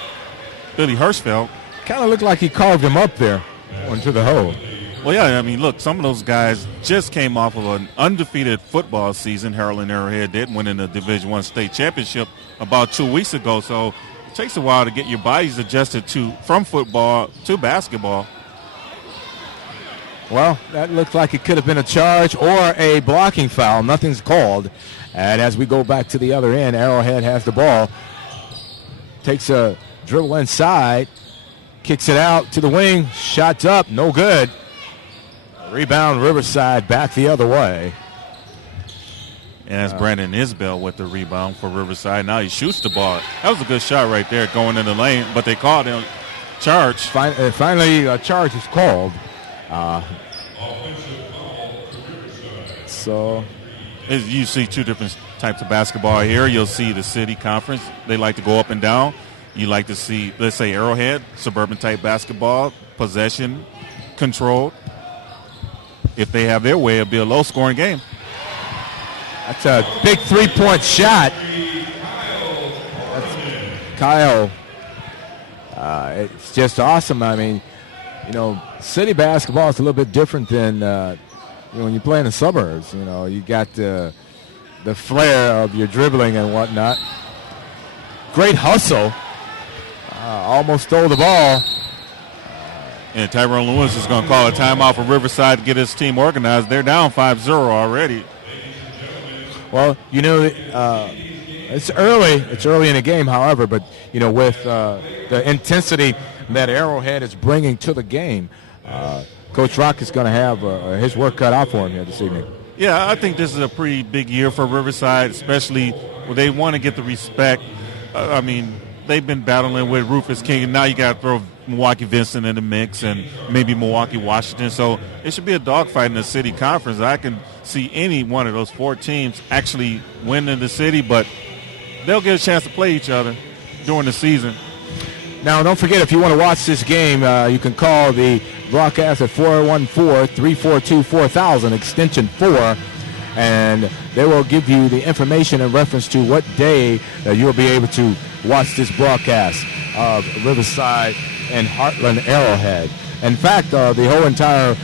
Billy Hirschfeld. Kind of looked like he carved him up there onto the hole. Well, yeah, I mean, look, some of those guys just came off of an undefeated football season. Hartland Arrowhead did win in the Division I state championship about 2 weeks ago. So it takes a while to get your bodies adjusted from football to basketball. Well, that looked like it could have been a charge or a blocking foul. Nothing's called. And as we go back to the other end, Arrowhead has the ball. Takes a dribble inside. Kicks it out to the wing. Shots up. No good. Rebound, Riverside back the other way. And that's Brandon Isbell with the rebound for Riverside. Now he shoots the ball. That was a good shot right there going in the lane, but they called him charge. Finally, a charge is called. So As you see two different types of basketball here. You'll see the city conference. They like to go up and down. You like to see, let's say, Arrowhead, suburban-type basketball, possession, controlled. If they have their way, it'll be a low-scoring game. That's a big three-point shot. That's Kyle. It's just awesome. I mean, city basketball is a little bit different than, when you play in the suburbs. You got the flair of your dribbling and whatnot. Great hustle. Almost stole the ball. And Tyrone Lewis is going to call a timeout for Riverside to get his team organized. They're down 5-0 already. Well, it's early. It's early in the game, however, but, with the intensity that Arrowhead is bringing to the game, Coach Rock is going to have his work cut out for him here this evening. Yeah, I think this is a pretty big year for Riverside, especially where they want to get the respect. They've been battling with Rufus King, and now you got to throw Milwaukee Vincent in the mix and maybe Milwaukee Washington. So it should be a dogfight in the city conference. I can see any one of those 4 teams actually winning the city, but they'll get a chance to play each other during the season. Now, don't forget, if you want to watch this game, you can call the broadcast at 414-342-4000, extension 4, and they will give you the information in reference to what day you'll be able to watch this broadcast of Riverside and Hartland Arrowhead. In fact, the whole entire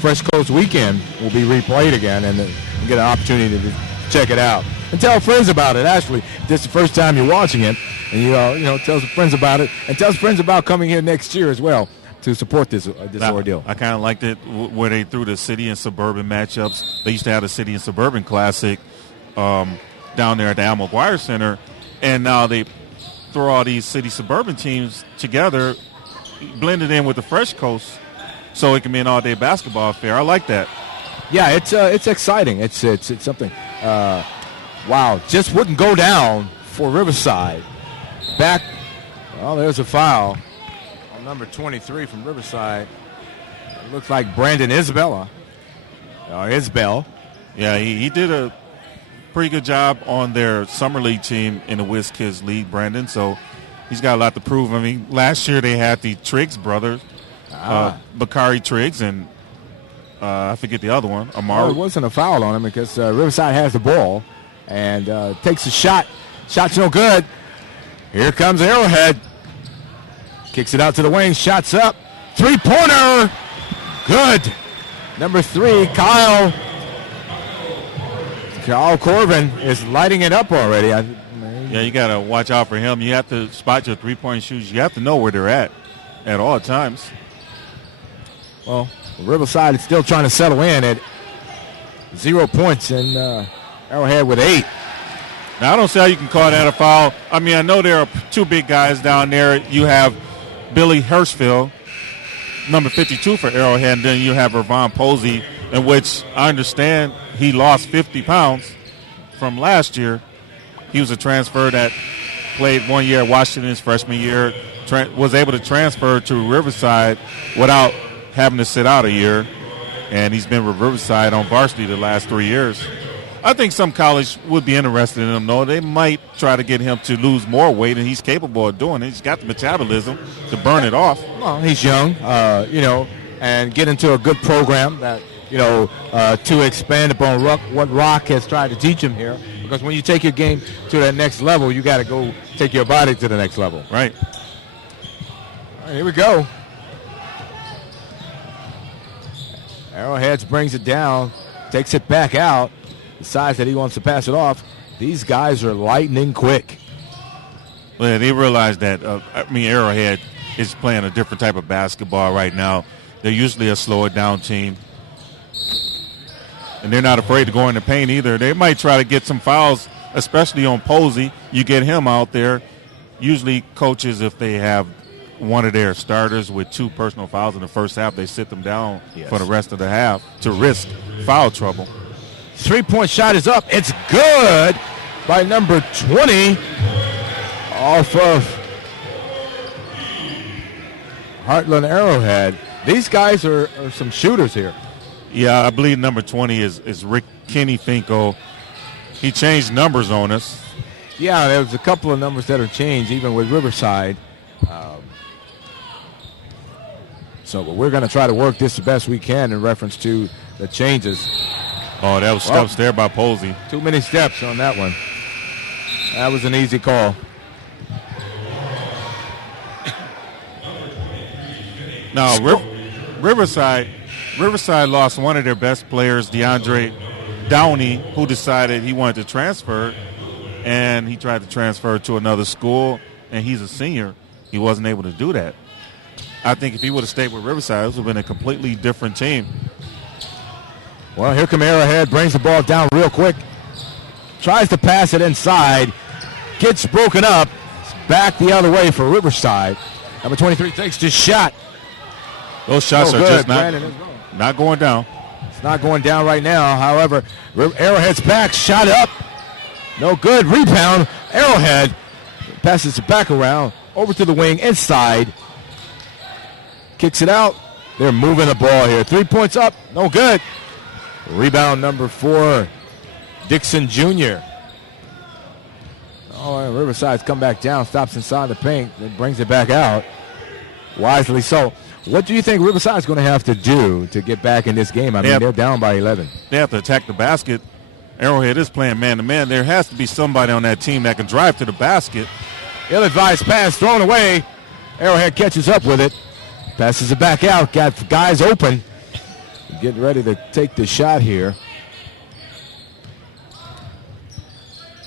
Fresh Coast weekend will be replayed again, and you get an opportunity to check it out. And tell friends about it, actually. If this is the first time you're watching it, and tell some friends about it, and tell some friends about coming here next year as well to support this ordeal. I kind of liked it where they threw the city and suburban matchups. They used to have the city and suburban classic down there at the Al McGuire Center, and now they throw all these city suburban teams together, blended in with the Fresh Coast, so it can be an all-day basketball affair. I like that. Yeah, it's exciting. It's something. Wow, just wouldn't go down for Riverside. There's a foul on number 23 from Riverside. It looks like Brandon Isbell. Yeah, he did a pretty good job on their summer league team in the Wiz Kids League, Brandon. So he's got a lot to prove. Last year they had the Triggs brothers, Bakari Triggs, and I forget the other one, Amar. It wasn't a foul on him because Riverside has the ball and takes a shot. Shot's no good. Here comes Arrowhead. Kicks it out to the wing. Shots up. Three-pointer. Good. Number 3, Kyle Corbin is lighting it up already. Yeah, you got to watch out for him. You have to spot your three-point shooters. You have to know where they're at all times. Well, Riverside is still trying to settle in at 0 points, and Arrowhead with 8. Now, I don't see how you can call that a foul. I know there are 2 big guys down there. You have Billy Hirschfield, number 52 for Arrowhead, and then you have Irvon Posey, in which I understand he lost 50 pounds from last year. He was a transfer that played 1 year at Washington his freshman year, was able to transfer to Riverside without having to sit out a year, and he's been with Riverside on varsity the last 3 years. I think some college would be interested in him, though. They might try to get him to lose more weight, and he's capable of doing it. He's got the metabolism to burn it off. Well, he's young, and get into a good program that, to expand upon what Rock has tried to teach him here. Because when you take your game to that next level, you got to go take your body to the next level. Right. All right, here we go. Arrowhead brings it down, takes it back out. Decides that he wants to pass it off. These guys are lightning quick. Well, they realize that, Arrowhead is playing a different type of basketball right now. They're usually a slower down team. And they're not afraid to go in the paint either. They might try to get some fouls, especially on Posey. You get him out there. Usually coaches, if they have one of their starters with 2 personal fouls in the first half, they sit them down for the rest of the half to risk foul trouble. 3-point shot is up. It's good by number 20 off of Hartland Arrowhead. These guys are some shooters here. Yeah, I believe number 20 is Rick Kenny Finkel. He changed numbers on us. Yeah, there was a couple of numbers that have changed, even with Riverside. So we're going to try to work this the best we can in reference to the changes. Oh, that was steps there by Posey. Too many steps on that one. That was an easy call. Now, Riverside lost one of their best players, DeAndre Downey, who decided he wanted to transfer. and he tried to transfer to another school, and he's a senior. He wasn't able to do that. I think if he would have stayed with Riverside, this would have been a completely different team. Well, here come Arrowhead, brings the ball down real quick, tries to pass it inside, gets broken up. It's back the other way for Riverside. Number 23 takes the shot. Those shots are good. just not going down. It's not going down right now. However, Arrowhead's back, shot up. No good. Rebound. Arrowhead passes it back around, over to the wing, inside. Kicks it out. They're moving the ball here. 3 points up. No good. Rebound number 4, Dixon Jr. Oh, Riverside's come back down, stops inside the paint, then brings it back out. Wisely so. What do you think Riverside's going to have to do to get back in this game? I mean, they're down by 11. They have to attack the basket. Arrowhead is playing man-to-man. There has to be somebody on that team that can drive to the basket. Ill-advised pass thrown away. Arrowhead catches up with it. Passes it back out. Got guys open. Getting ready to take the shot here.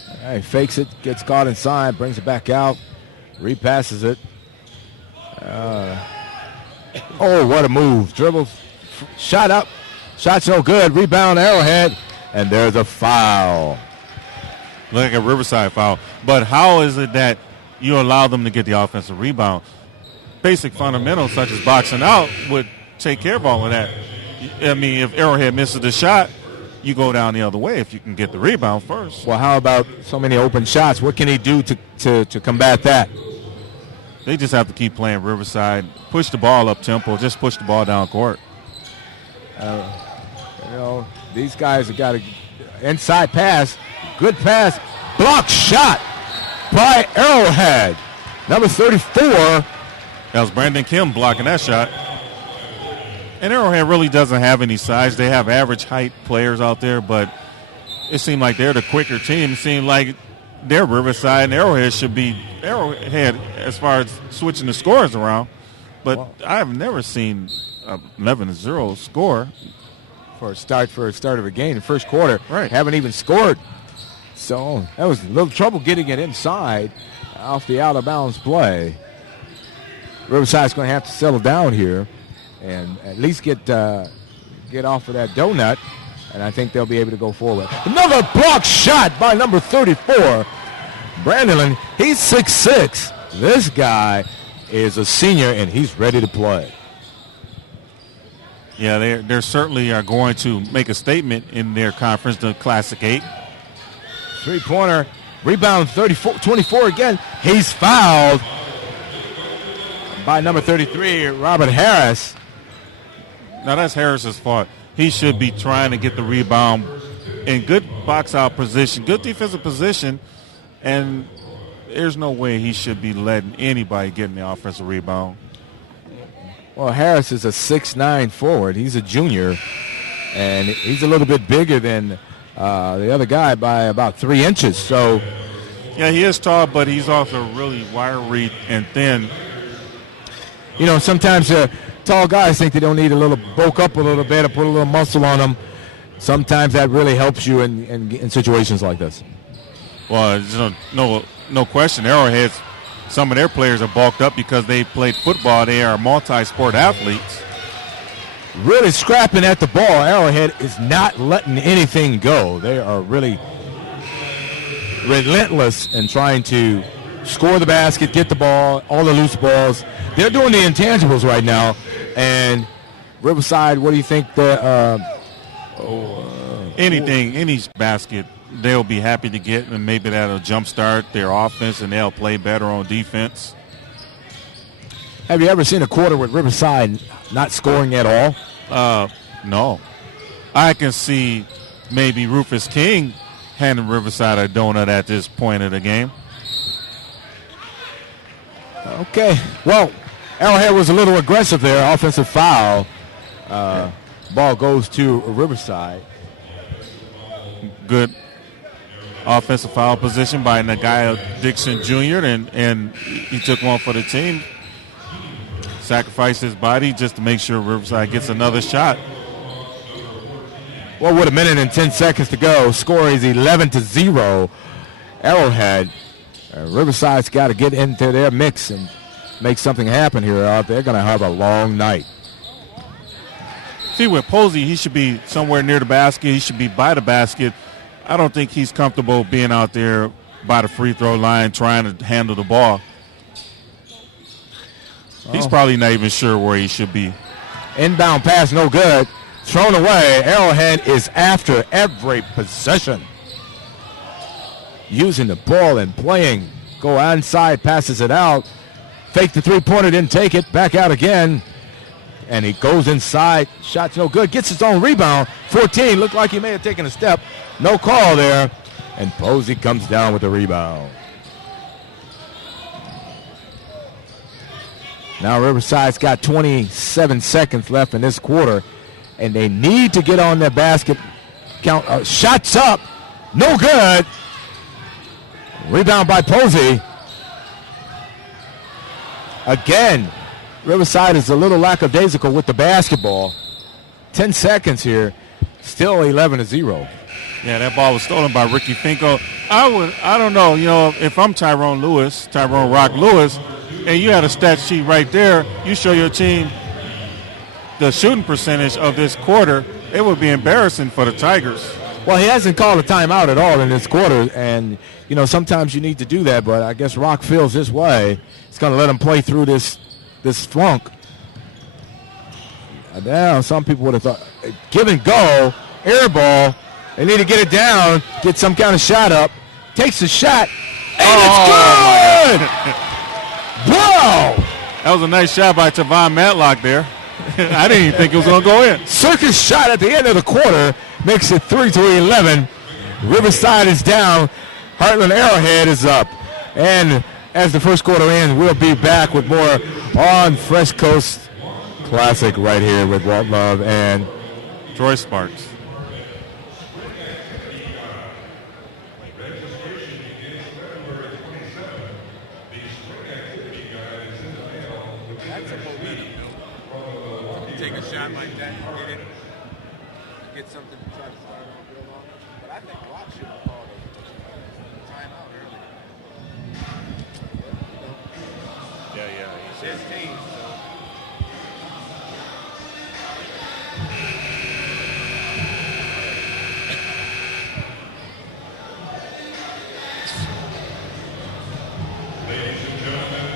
All right, fakes it, gets caught inside, brings it back out, repasses it. Oh, what a move. Dribbles, shot up, shot's no good, rebound Arrowhead, and there's a foul. Like a Riverside foul. But how is it that you allow them to get the offensive rebound? Basic fundamentals such as boxing out would take care of all of that. I mean, if Arrowhead misses the shot, you go down the other way if you can get the rebound first. Well, how about so many open shots? What can he do to combat that? They just have to keep playing Riverside, push the ball up tempo, just push the ball down court. These guys have got an inside pass, good pass, blocked shot by Arrowhead. Number 34. That was Brandon Kim blocking that shot. And Arrowhead really doesn't have any size. They have average height players out there, but it seemed like they're the quicker team. It seemed like they're Riverside, and Arrowhead should be Arrowhead as far as switching the scores around. But I've never seen a 11-0 score. For a start of a game, the first quarter. Right. Haven't even scored. So that was a little trouble getting it inside off the out-of-bounds play. Riverside's going to have to settle down here and at least get off of that donut, and I think they'll be able to go forward. Another block shot by number 34, Brandon. He's 6'6". This guy is a senior, and he's ready to play. Yeah, they certainly are going to make a statement in their conference, the Classic 8. Three-pointer, rebound 24 again. He's fouled by number 33, Robert Harris. Now, that's Harris's fault. He should be trying to get the rebound in good box-out position, good defensive position, and there's no way he should be letting anybody get in the offensive rebound. Well, Harris is a 6'9" forward. He's a junior, and he's a little bit bigger than the other guy by about 3 inches. So, yeah, he is tall, but he's also really wiry and thin. You know, sometimes tall guys think they don't need a little bulk up a little bit or put a little muscle on them. Sometimes that really helps you in situations like this. Well, no question. Arrowhead's, some of their players are bulked up because they played football. They are multi-sport athletes. Really scrapping at the ball. Arrowhead is not letting anything go. They are really relentless in trying to score the basket, get the ball, all the loose balls. They're doing the intangibles right now. And Riverside, what do you think? Any basket they'll be happy to get, and maybe that'll jumpstart their offense and they'll play better on defense. Have you ever seen a quarter with Riverside not scoring at all? No. I can see maybe Rufus King handing Riverside a donut at this point of the game. Okay. Well, Arrowhead was a little aggressive there. Offensive foul. Ball goes to Riverside. Good offensive foul position by Nagai Dixon Jr., and he took one for the team. Sacrificed his body just to make sure Riverside gets another shot. Well, with a minute and 10 seconds to go, score is 11-0. Arrowhead. Riverside's got to get into their mix and make something happen here. They're going to have a long night. See, with Posey, he should be somewhere near the basket. He should be by the basket. I don't think he's comfortable being out there by the free throw line trying to handle the ball. He's probably not even sure where he should be. Inbound pass, no good. Thrown away. Arrowhead is after every possession. Using the ball and playing. Go inside, passes it out. Fake the three-pointer, didn't take it. Back out again. And he goes inside. Shot's no good. Gets his own rebound. 14. Looked like he may have taken a step. No call there. And Posey comes down with the rebound. Now Riverside's got 27 seconds left in this quarter. And they need to get on their basket count. Shots up. No good. Rebound by Posey. Again, Riverside is a little lackadaisical with the basketball. 10 seconds here. Still 11-0. Yeah, that ball was stolen by Ricky Finkel. I don't know, if I'm Tyrone Rock Lewis, and you had a stat sheet right there, you show your team the shooting percentage of this quarter, it would be embarrassing for the Tigers. Well, he hasn't called a timeout at all in this quarter, and, sometimes you need to do that, but I guess Rock feels this way. He's going to let him play through this flunk. Now, some people would have thought, give and go, air ball. They need to get it down, get some kind of shot up. Takes the shot, and it's good! Wow! That was a nice shot by Tavon Matlock there. I didn't even think it was going to go in. Circus shot at the end of the quarter makes it 3-11. Riverside is down. Hartland Arrowhead is up. And as the first quarter ends, we'll be back with more on Fresh Coast Classic right here with Walt Love and Troy Sparks. Take a shot like that and get something to try to start on real long. But I think Rock should have called a timeout early. Yeah. It's his team, so. Ladies and gentlemen,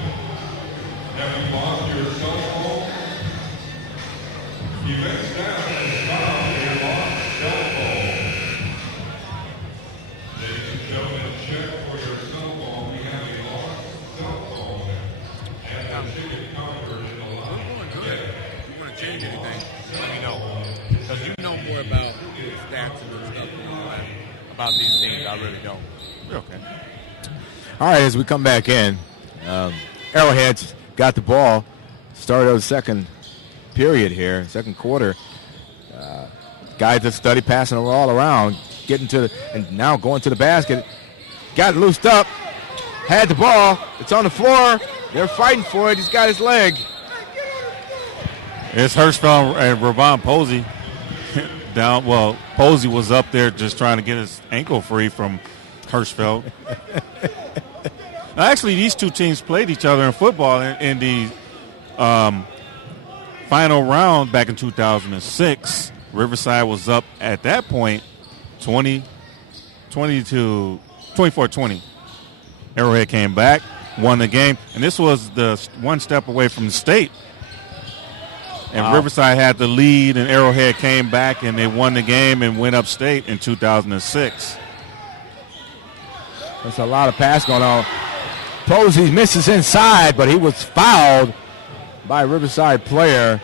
have you lost your cell phone? Events now has found a lost cell phone. Ladies and gentlemen, check for your cell phone. We have a lost cell phone at the ticket counter in the lobby. We're doing good. If you want to change anything, let me know. Because you know more about stats and stuff about these teams. I really don't. Okay. All right, as we come back in, Arrowhead's got the ball. Start of the second period here, second quarter. Guys that study passing it all around, and now going to the basket. Got loosed up, had the ball. It's on the floor. They're fighting for it. He's got his leg. It's Hirschfeld and Ravon Posey down. Well, Posey was up there just trying to get his ankle free from Hirschfeld. Now, actually, these two teams played each other in football in the final round back in 2006. Riverside was up at that point 24-20. Arrowhead came back, won the game, and this was the one step away from the state. And wow. Riverside had the lead, and Arrowhead came back, and they won the game and went upstate in 2006. There's a lot of pass going on. Posey misses inside, but he was fouled by a Riverside player.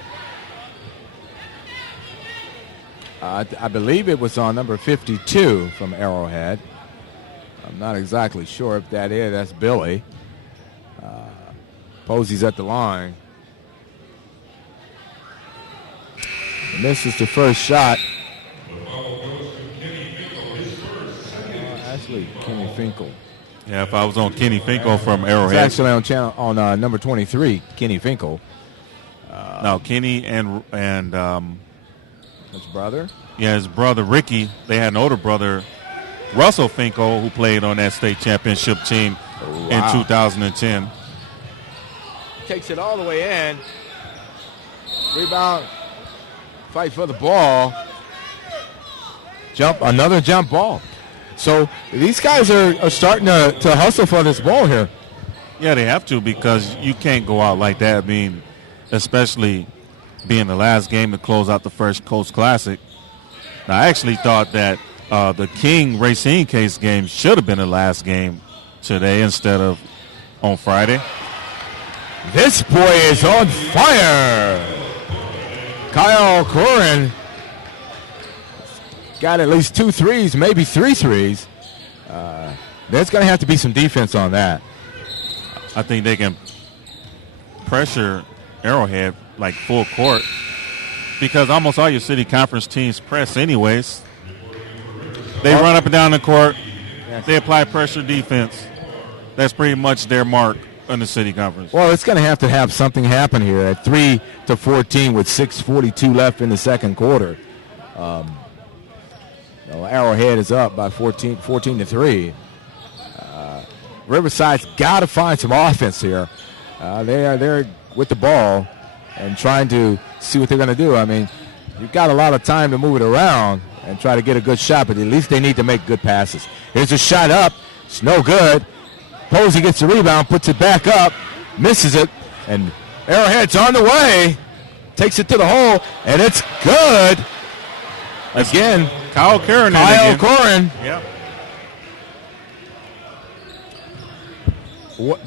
I believe it was on number 52 from Arrowhead. I'm not exactly sure if that is. That's Billy. Posey's at the line. Misses the first shot. Actually, Kenny Finkel. Yeah, if I was on Kenny Finkel from Arrowhead. It's actually on number 23, Kenny Finkel. No, Kenny and his brother? Yeah, his brother Ricky. They had an older brother Russell Finkel, who played on that state championship team in 2010. Takes it all the way in. Rebound. Fight for the ball. Another jump ball. So these guys are starting to hustle for this ball here. Yeah, they have to, because you can't go out like that. I mean, especially being the last game to close out the First Coast Classic. Now, I actually thought that the King Racine Case game should have been the last game today instead of on Friday. This boy is on fire. Kyle Corin got at least 2 threes, maybe 3 threes. There's going to have to be some defense on that. I think they can pressure Arrowhead like full court, because almost all your city conference teams press anyways. They run up and down the court. They apply pressure defense. That's pretty much their mark in the city conference. Well, it's going to have something happen here at 3-14 with 6:42 left in the second quarter. Arrowhead is up by 14-3. Riverside's got to find some offense here. They're with the ball and trying to see what they're going to do. I mean, you've got a lot of time to move it around and try to get a good shot, but at least they need to make good passes. Here's a shot up. It's no good. Posey gets the rebound, puts it back up, misses it, and Arrowhead's on the way. Takes it to the hole, and it's good. Again, Kyle Corin. Yeah.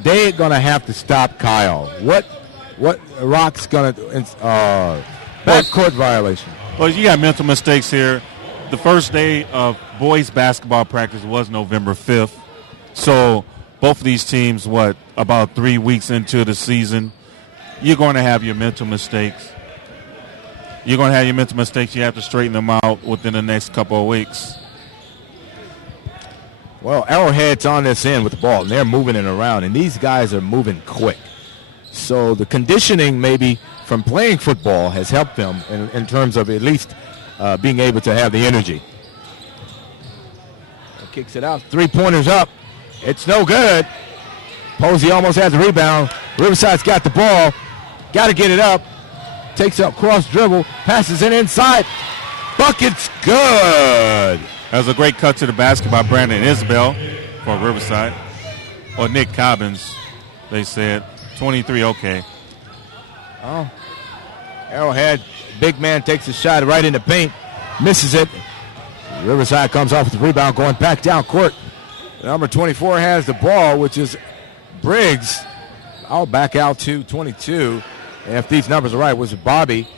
They're going to have to stop Kyle. What Rock's going to backcourt violation? Well, you got mental mistakes here. The first day of boys basketball practice was November 5th. So both of these teams, about 3 weeks into the season, you're going to have your mental mistakes. You have to straighten them out within the next couple of weeks. Well, Arrowhead's on this end with the ball, and they're moving it around, and these guys are moving quick. So the conditioning maybe from playing football has helped them in terms of at least being able to have the energy. Kicks it out, 3-pointers up. It's no good. Posey almost has the rebound. Riverside's got the ball. Got to get it up. Takes up cross dribble, passes it inside. Bucket's good. That was a great cut to the basket by Brandon Isbell for Riverside. Or Nick Cobbins, they said. 23, okay. Oh, Arrowhead, big man takes a shot right in the paint. Misses it. Riverside comes off with the rebound, going back down court. Number 24 has the ball, which is Briggs. I'll back out to 22. And if these numbers are right, was it Bobby?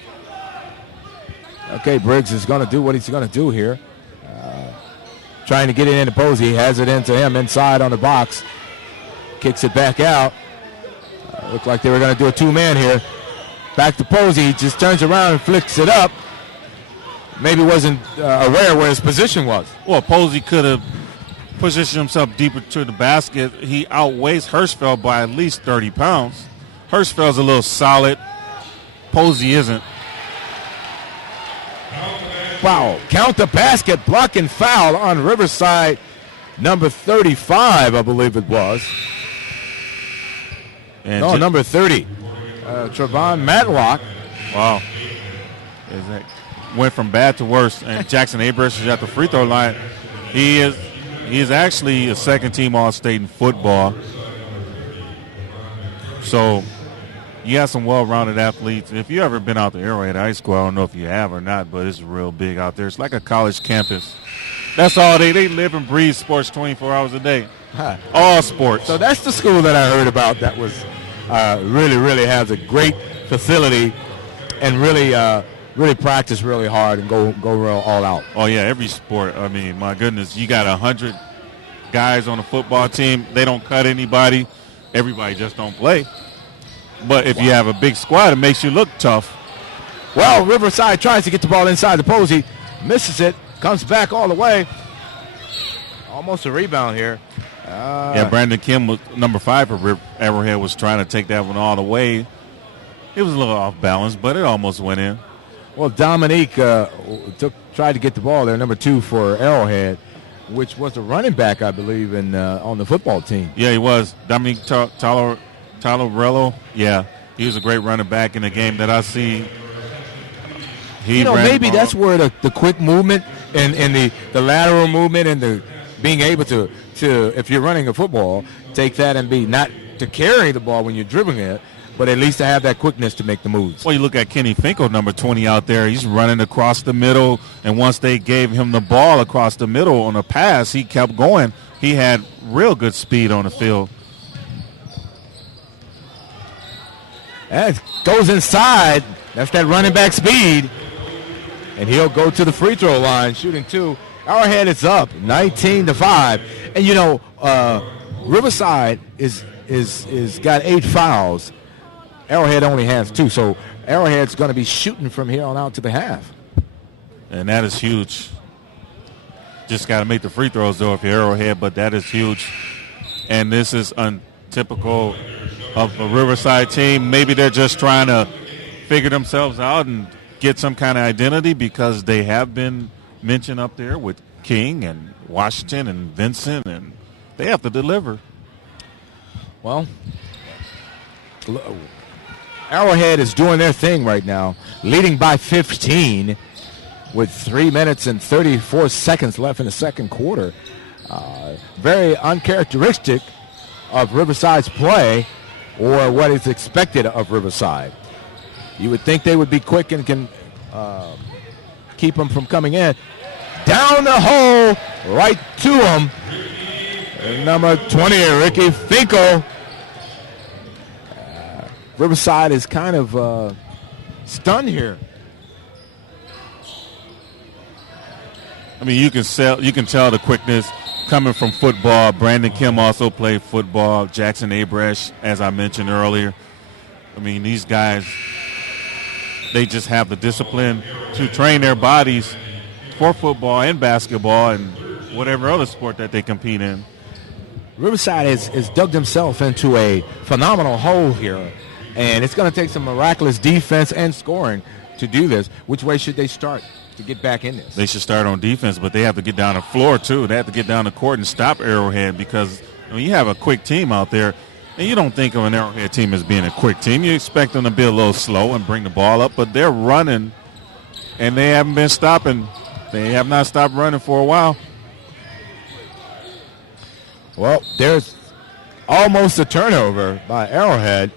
Okay, Briggs is going to do what he's going to do here. Trying to get it into Posey. Has it into him inside on the box. Kicks it back out. Looked like they were going to do a 2-man here. Back to Posey. He just turns around and flicks it up. Maybe wasn't aware where his position was. Well, Posey could have positioned himself deeper to the basket. He outweighs Hirschfeld by at least 30 pounds. Hirschfeld's a little solid. Posey isn't. Wow. Count the basket, block and foul on Riverside. Number 35, I believe it was. And number 30. Trevon Matlock. Wow. Went from bad to worse. And Jackson Abrams is at the free throw line. He is actually a second-team All-State in football. So you have some well-rounded athletes. If you've ever been out to Arrowhead High School, I don't know if you have or not, but it's real big out there. It's like a college campus. That's all they live and breathe sports 24 hours a day. Huh. All sports. So that's the school that I heard about that was really has a great facility and really practice really hard and go real all out. Oh, yeah, every sport. I mean, my goodness, you got 100 guys on a football team. They don't cut anybody. Everybody just don't play. But if you have a big squad, it makes you look tough. Well, Riverside tries to get the ball inside the Posey. Misses it. Comes back all the way. Almost a rebound here. Yeah, Brandon Kim, was number 5 for Arrowhead, was trying to take that one all the way. It was a little off balance, but it almost went in. Well, Dominique tried to get the ball there, number 2 for Arrowhead. which was a running back, I believe, on the football team. Yeah, he was. Dominique Talarello. Yeah, he was a great running back in the game that I see. Maybe that's where the quick movement and the lateral movement and the being able to, if you're running a football, take that and be not to carry the ball when you're dribbling it, but at least to have that quickness to make the moves. Well, you look at Kenny Finkel, number 20 out there. He's running across the middle, and once they gave him the ball across the middle on a pass, he kept going. He had real good speed on the field. And it goes inside. That's that running back speed. And he'll go to the free throw line, shooting 2. Arrowhead is up 19-5. And Riverside is got 8 fouls. Arrowhead only has 2, so Arrowhead's going to be shooting from here on out to the half. And that is huge. Just got to make the free throws, though, if you're Arrowhead, but that is huge. And this is untypical of a Riverside team. Maybe they're just trying to figure themselves out and get some kind of identity, because they have been mentioned up there with King and Washington and Vincent, and they have to deliver. Well, Arrowhead is doing their thing right now, leading by 15 with 3 minutes and 34 seconds left in the second quarter. Very uncharacteristic of Riverside's play, or what is expected of Riverside. You would think they would be quick and can keep them from coming in. Down the hole, right to him. Number 20, Ricky Finkel. Riverside is kind of stunned here. I mean, you can tell the quickness coming from football. Brandon Kim also played football. Jackson Abresh, as I mentioned earlier. I mean, these guys, they just have the discipline to train their bodies for football and basketball and whatever other sport that they compete in. Riverside has dug themselves into a phenomenal hole here, and it's going to take some miraculous defense and scoring to do this. Which way should they start to get back in this? They should start on defense, but they have to get down the floor, too. They have to get down the court and stop Arrowhead, because you have a quick team out there, and you don't think of an Arrowhead team as being a quick team. You expect them to be a little slow and bring the ball up, but they're running, and they haven't been stopping. They have not stopped running for a while. Well, there's almost a turnover by Arrowhead.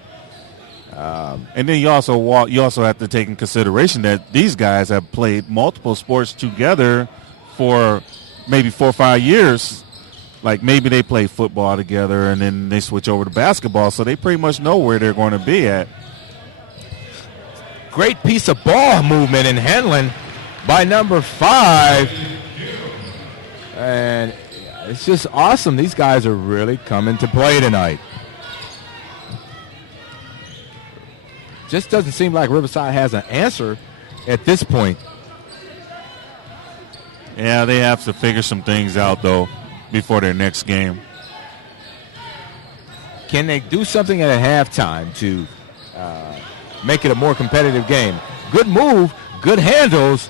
And then you also have to take in consideration that these guys have played multiple sports together for maybe 4 or 5 years. Like maybe they play football together and then they switch over to basketball, so they pretty much know where they're going to be at. Great piece of ball movement and handling by number 5. And it's just awesome. These guys are really coming to play tonight. Just doesn't seem like Riverside has an answer at this point. Yeah, they have to figure some things out, though, before their next game. Can they do something at halftime to make it a more competitive game? Good move, good handles,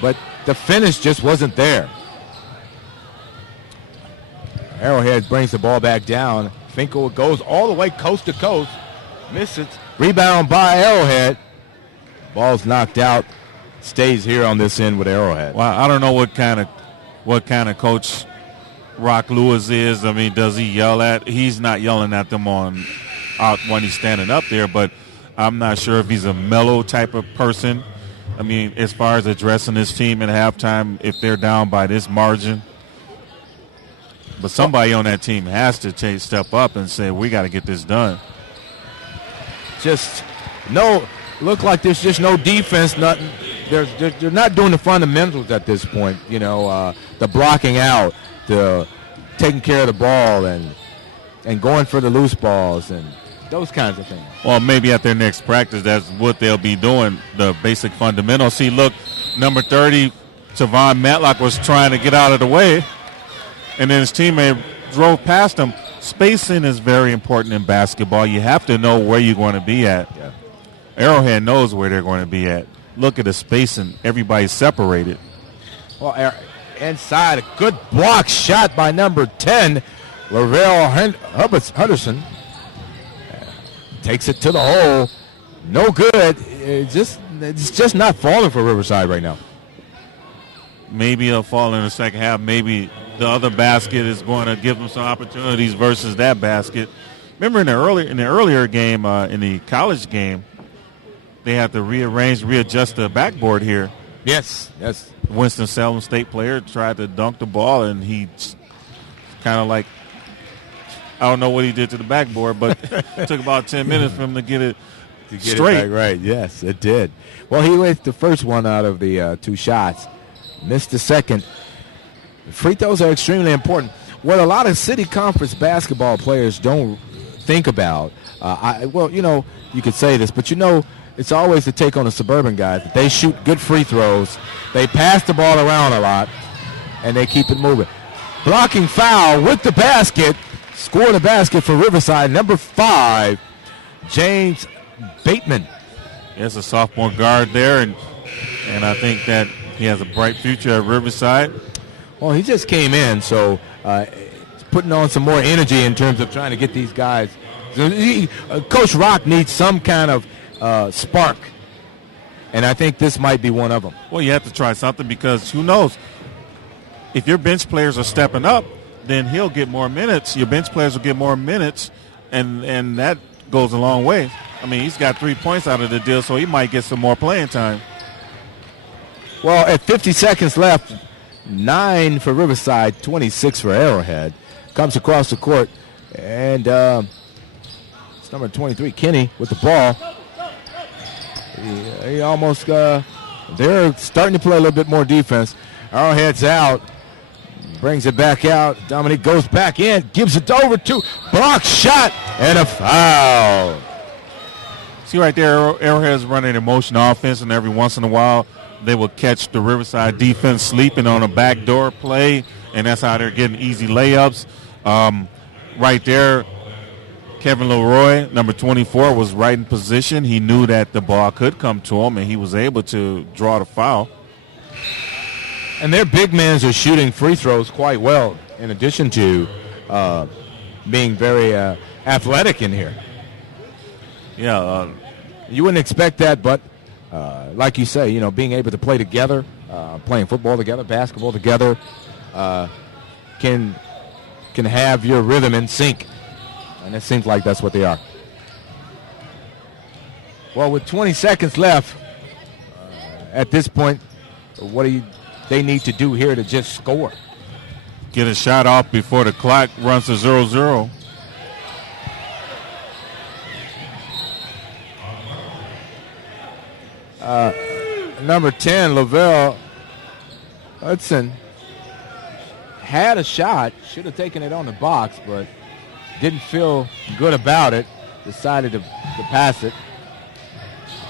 but the finish just wasn't there. Arrowhead brings the ball back down. Finkel goes all the way coast to coast. Misses. Rebound by Arrowhead. Ball's knocked out. Stays here on this end with Arrowhead. Well, I don't know what kind of coach Rock Lewis is. I mean, does he yell at? He's not yelling at them out when he's standing up there, but I'm not sure if he's a mellow type of person. I mean, as far as addressing his team at halftime, if they're down by this margin. But somebody on that team has to step up and say, we got to get this done. Look like there's just no defense. Nothing. They're not doing the fundamentals at this point. The blocking out, the taking care of the ball, and going for the loose balls and those kinds of things. Well, maybe at their next practice, that's what they'll be doing, the basic fundamentals. See, look, number 30, Tavon Matlock was trying to get out of the way, and then his teammate drove past him. Spacing is very important in basketball. You have to know where you're going to be at. Yeah. Arrowhead knows where they're going to be at. Look at the spacing. Everybody's separated. Well, inside. A good block shot by number 10, Lavelle Henderson. Takes it to the hole. No good. It's just not falling for Riverside right now. Maybe it'll fall in the second half. Maybe the other basket is going to give them some opportunities versus that basket. Remember in the earlier game, in the college game, they had to readjust the backboard here. Yes. Winston Salem State player tried to dunk the ball, and he kind of like, I don't know what he did to the backboard, but it took about 10 minutes for him to get it straight. It back right. Yes, it did. Well, he hit the first one out of the 2 shots. Missed the second. Free throws are extremely important. What a lot of city conference basketball players don't think about, you could say this, but it's always the take on the suburban guys. They shoot good free throws. They pass the ball around a lot, and they keep it moving. Blocking foul with the basket. Scored a basket for Riverside, number 5, James Bateman. There's a sophomore guard there, and I think that he has a bright future at Riverside. Well, he just came in, so putting on some more energy in terms of trying to get these guys. Coach Rock needs some kind of spark, and I think this might be one of them. Well, you have to try something because who knows? If your bench players are stepping up, then he'll get more minutes. Your bench players will get more minutes, and that goes a long way. I mean, he's got 3 points out of the deal, so he might get some more playing time. Well, at 50 seconds left, 9 for Riverside, 26 for Arrowhead. Comes across the court, and it's number 23, Kenny, with the ball. He almost, they're starting to play a little bit more defense. Arrowhead's out, brings it back out. Dominique goes back in, gives it over to block shot, and a foul. See right there, Arrowhead's running a motion offense, and every once in a while they will catch the Riverside defense sleeping on a backdoor play, and that's how they're getting easy layups. Right there, Kevin Leroy, number 24, was right in position. He knew that the ball could come to him, and he was able to draw the foul. And their big men are shooting free throws quite well, in addition to being very athletic in here. Yeah. You wouldn't expect that, but like you say, being able to play together, playing football together, basketball together, can have your rhythm in sync. And it seems like that's what they are. Well, with 20 seconds left, at this point, what do they need to do here to just score? Get a shot off before the clock runs to 0-0. Number 10, Lavelle Hudson, had a shot, should have taken it on the box, but didn't feel good about it, decided to pass it.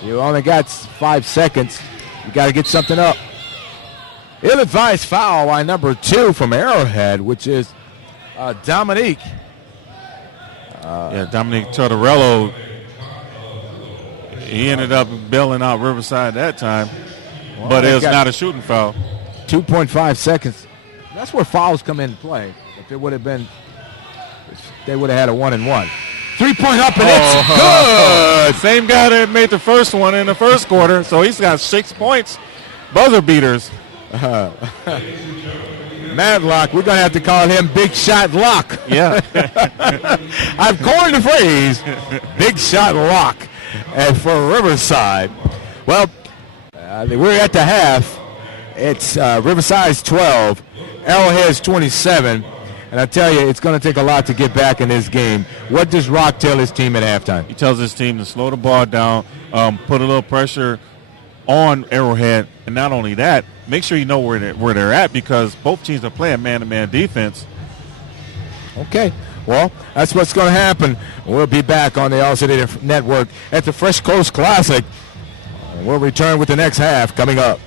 You only got 5 seconds. You got to get something up. Ill-advised foul by number 2 from Arrowhead, which is Dominique. Dominique Tortorello. He ended up bailing out Riverside that time, but it was not a shooting foul. 2.5 seconds. That's where fouls come into play. If it would have been, they would have had a 1-and-1. 3-point up, and it's good. Same guy that made the first one in the first quarter, so he's got 6 points. Buzzer beaters. Madlock, we're going to have to call him Big Shot Lock. Yeah. I've coined the phrase, Big Shot Lock, and for Riverside. Well, we're at the half. It's Riverside's 12, Arrowhead's 27. And I tell you, it's going to take a lot to get back in this game. What does Rock tell his team at halftime? He tells his team to slow the ball down, put a little pressure on Arrowhead, and not only that, make sure you know where they're at, because both teams are playing man-to-man defense. Okay, well, that's what's going to happen. We'll be back on the All-City Network at the Fresh Coast Classic. We'll return with the next half coming up.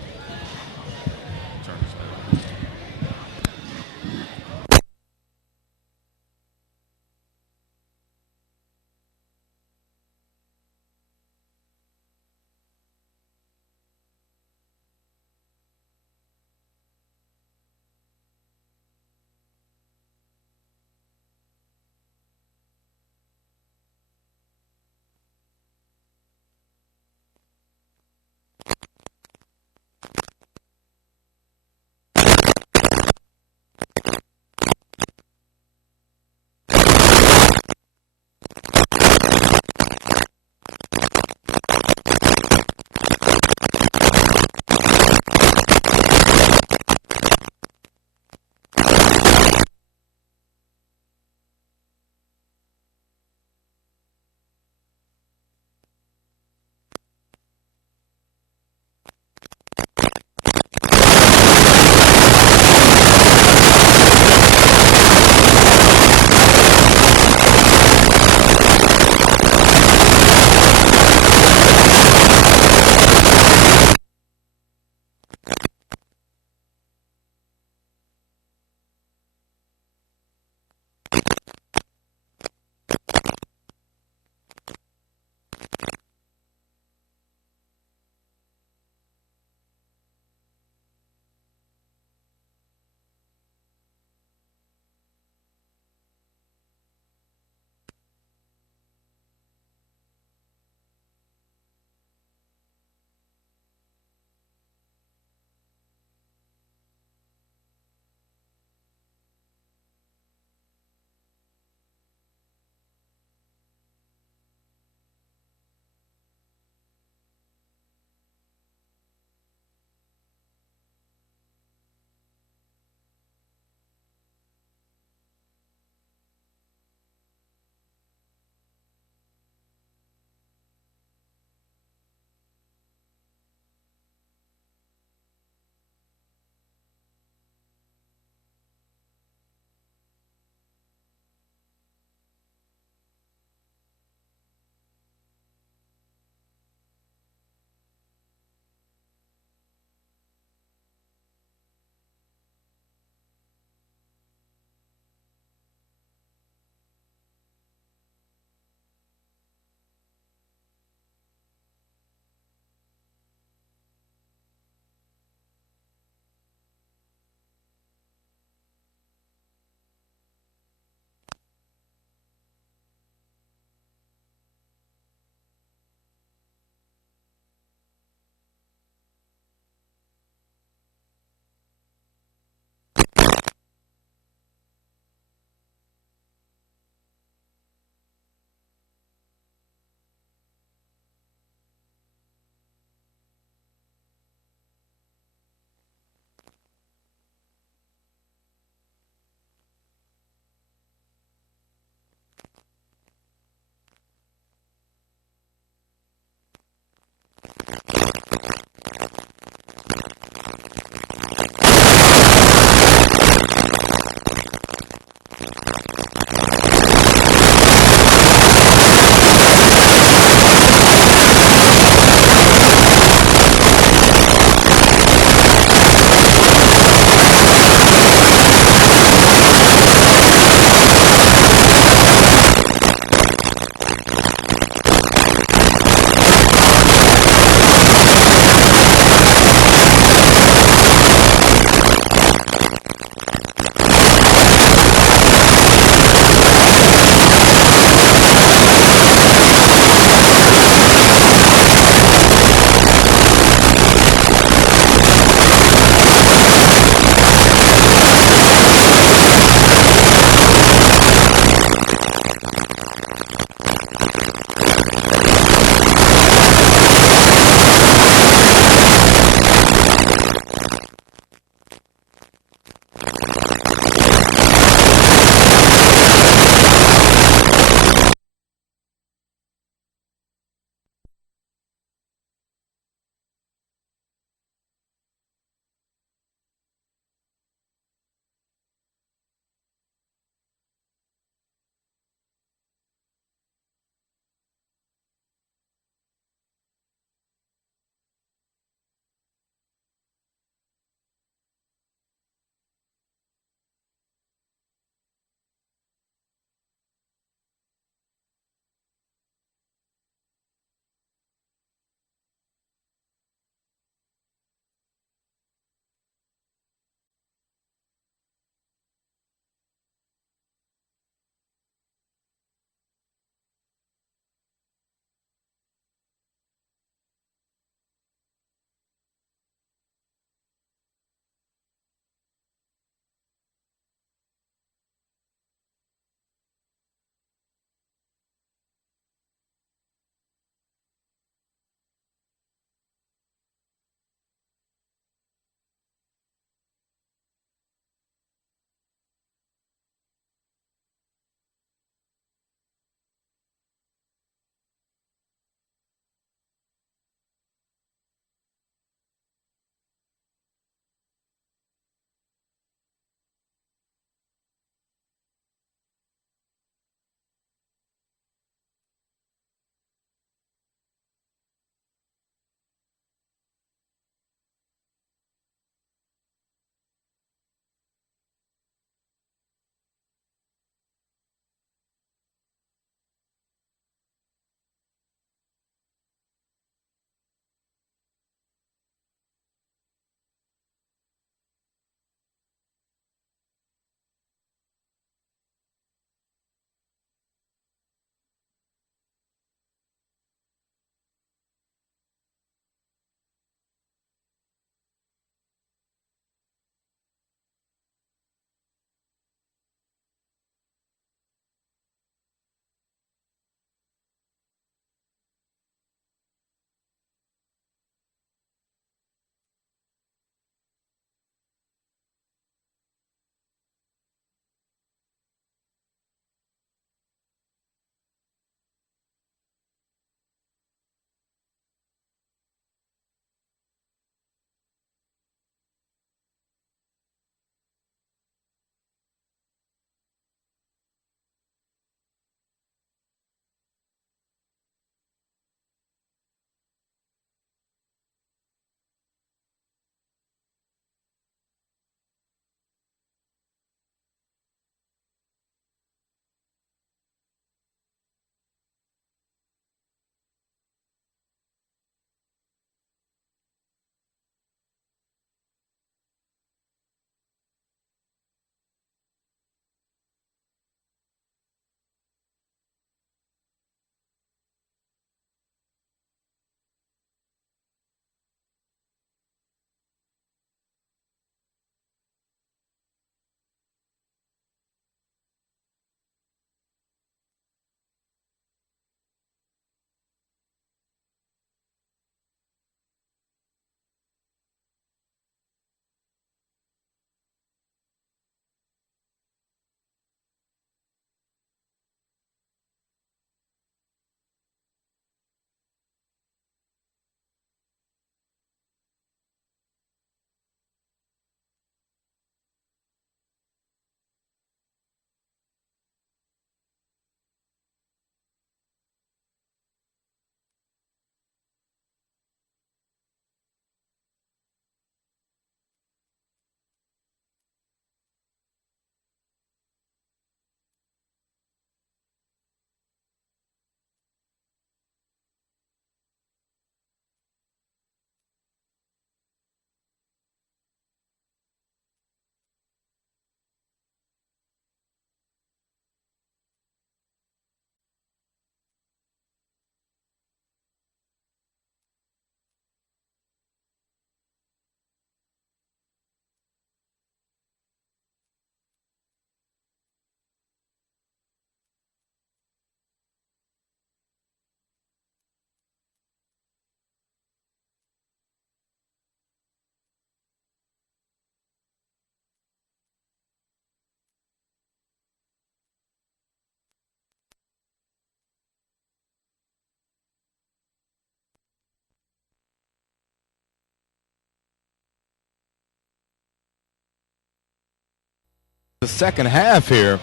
The second half here.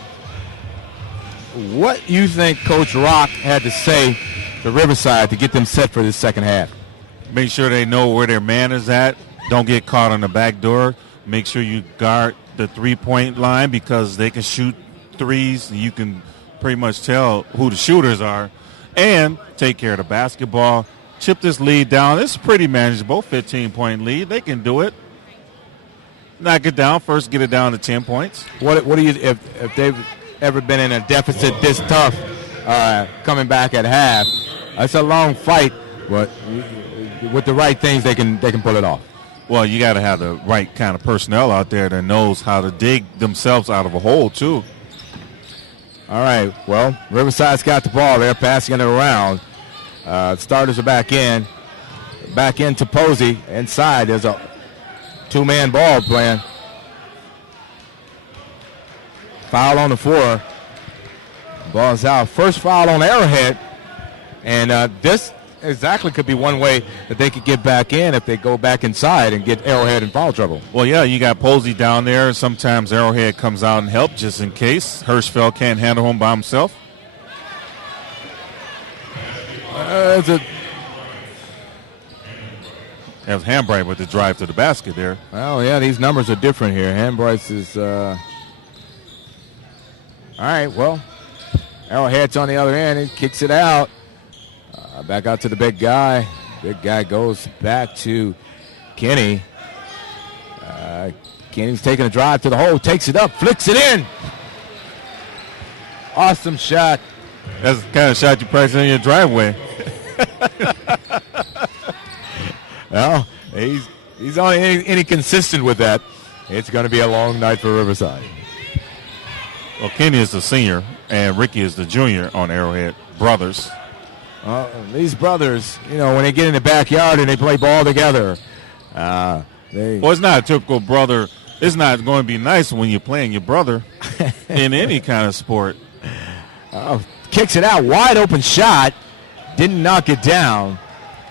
What you think Coach Rock had to say to Riverside to get them set for this second half? Make sure they know where their man is at. Don't get caught on the back door. Make sure you guard the three-point line because they can shoot threes. And you can pretty much tell who the shooters are. And take care of the basketball. Chip this lead down. It's pretty manageable, 15-point lead. They can do it. Knock it down. First get it down to 10 points. What do you if they've ever been in a deficit this tough coming back at half? It's a long fight, but with the right things they can pull it off. Well, you got to have the right kind of personnel out there that knows how to dig themselves out of a hole, too. All right, well, Riverside's got the ball. They're passing it around. Starters are back in. Back into Posey. Inside, there's a two-man ball playing. Foul on the floor. Ball's out. First foul on Arrowhead. And this exactly could be one way that they could get back in if they go back inside and get Arrowhead in foul trouble. Well, yeah, you got Posey down there. Sometimes Arrowhead comes out and helps just in case. Hirschfeld can't handle him by himself. That was Hambright with the drive to the basket there. Well, yeah, these numbers are different here. Hambright is... All right, well, Arrowhead's on the other end. He kicks it out. Back out to the big guy. Big guy goes back to Kenny. Kenny's taking a drive to the hole, takes it up, flicks it in. Awesome shot. That's the kind of shot you practice in your driveway. Well, he's only any consistent with that. It's going to be a long night for Riverside. Well, Kenny is the senior, and Ricky is the junior on Arrowhead. Brothers. These brothers, when they get in the backyard and they play ball together, well, it's not a typical brother. It's not going to be nice when you're playing your brother in any kind of sport. Kicks it out, wide open shot. Didn't knock it down,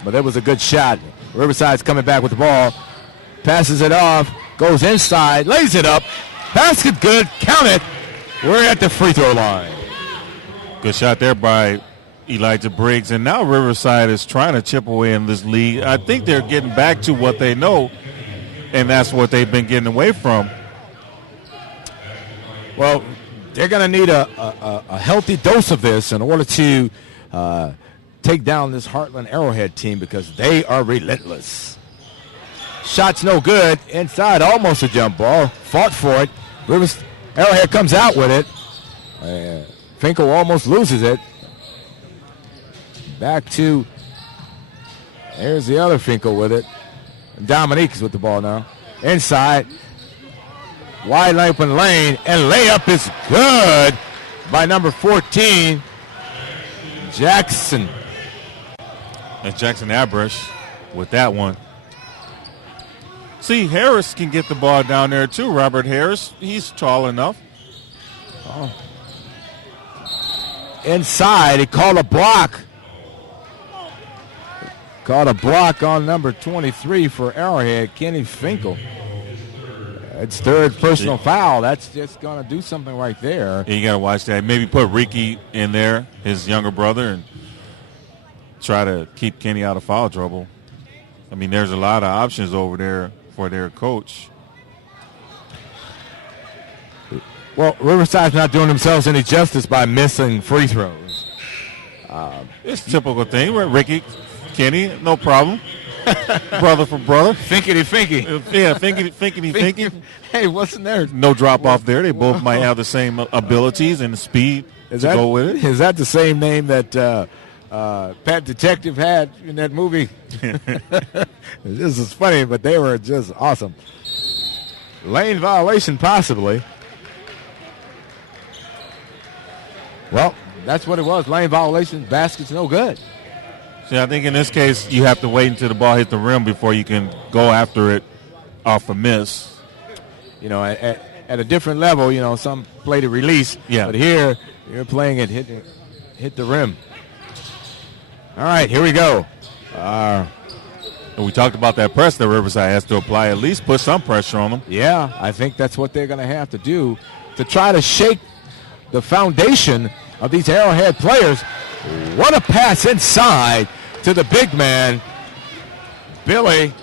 but that was a good shot. Riverside's coming back with the ball. Passes it off, goes inside, lays it up. Basket good, count it. We're at the free throw line. Good shot there by Elijah Briggs, and now Riverside is trying to chip away in this lead. I think they're getting back to what they know, and that's what they've been getting away from. Well, they're going to need a healthy dose of this in order to take down this Hartland Arrowhead team because they are relentless. Shot's no good. Inside, almost a jump ball. Fought for it. Arrowhead comes out with it. Finkel almost loses it. Back to, there's the other Finkel with it. Dominique is with the ball now. Inside, wide open lane, and layup is good by number 14, Jackson. And Jackson Abrush with that one. See, Harris can get the ball down there too, Robert Harris. He's tall enough. Inside, he called a block. Caught a block on number 23 for Arrowhead, Kenny Finkel. It's third personal foul. That's just going to do something right there. Yeah, you got to watch that. Maybe put Ricky in there, his younger brother, and try to keep Kenny out of foul trouble. I mean, there's a lot of options over there for their coach. Well, Riverside's not doing themselves any justice by missing free throws. It's a typical thing. Ricky, Kenny, no problem. Brother for brother. Finkety-finky. Yeah, finkety-finky. Hey, wasn't there? No drop off there. They both might have the same abilities and speed to go with it. Is that the same name that Pat Detective had in that movie? This is funny, but they were just awesome. Lane violation, possibly. Well, that's what it was. Lane violation, basket's no good. See, I think in this case you have to wait until the ball hits the rim before you can go after it off a miss. At a different level, some play to release. Yeah. But here, you're playing it hit the rim. All right, here we go. And we talked about that press that Riverside has to apply. At least put some pressure on them. Yeah, I think that's what they're going to have to do to try to shake the foundation of these Arrowhead players. What a pass inside to the big man, Billy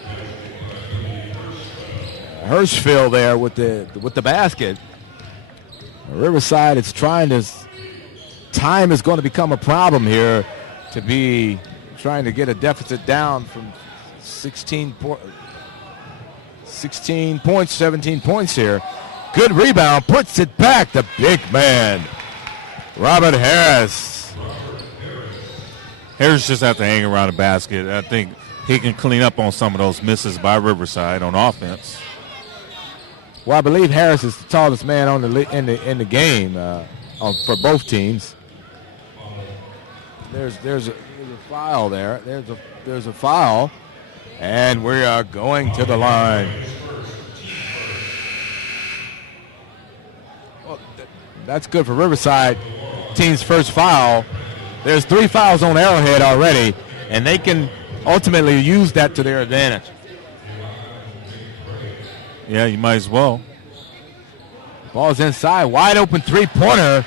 Hirschfield there with the basket. Riverside is trying to. Time is going to become a problem here to be trying to get a deficit down from 16 points, 17 points here. Good rebound, puts it back. The big man, Robert Harris. Harris just have to hang around the basket. I think he can clean up on some of those misses by Riverside on offense. Well, I believe Harris is the tallest man on in the game for both teams. There's a foul there. There's a foul, and we are going to the line. Well, that's good for Riverside. Team's first foul. There's 3 fouls on Arrowhead already, and they can ultimately use that to their advantage. Yeah, you might as well. Ball's inside, wide open three-pointer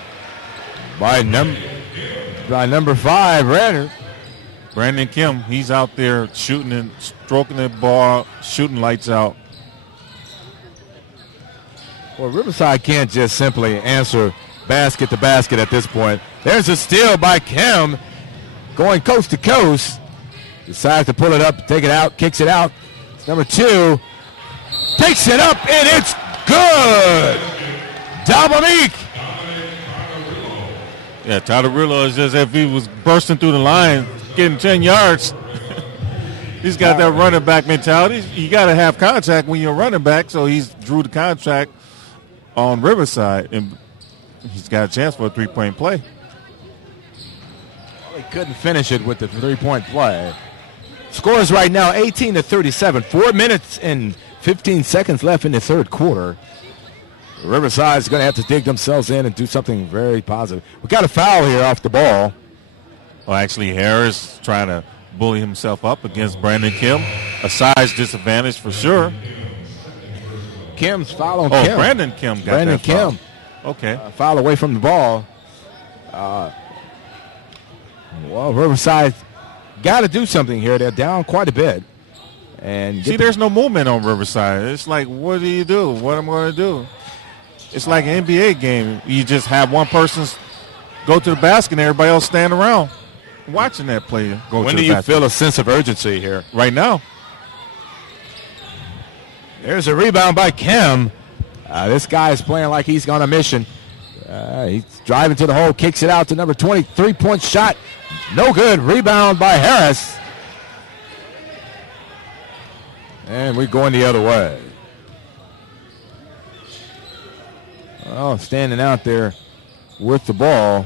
by number 5, Renner. Brandon Kim, he's out there shooting and stroking the ball, shooting lights out. Well, Riverside can't just simply answer basket to basket at this point. There's a steal by Kim, going coast to coast. Decides to pull it up, take it out, kicks it out. It's number 2. Takes it up, and it's good. Dominique. Yeah, Tatarillo is just if he was bursting through the line, getting 10 yards. He's got that running back mentality. You got to have contact when you're running back, so he's drew the contract on Riverside, and he's got a chance for a three-point play. Well, he couldn't finish it with the three-point play. Scores right now 18-37. 4 minutes and 15 seconds left in the third quarter. Riverside's going to have to dig themselves in and do something very positive. We got a foul here off the ball. Well, actually, Harris trying to bully himself up against Brandon Kim. A size disadvantage for sure. Kim's following Kim. Kim. Brandon Kim got Brandon that foul. Kim. Okay. Foul away from the ball. Well, Riverside got to do something here. They're down quite a bit. And see, there's no movement on Riverside. It's like, what do you do? What am I going to do? It's like an NBA game. You just have one person go to the basket and everybody else stand around watching that player go to the basket. When do you feel a sense of urgency here? Right now. There's a rebound by Kim. This guy is playing like he's on a mission. He's driving to the hole, kicks it out to number 20. 3-point shot. No good. Rebound by Harris. And we're going the other way. Oh, standing out there with the ball.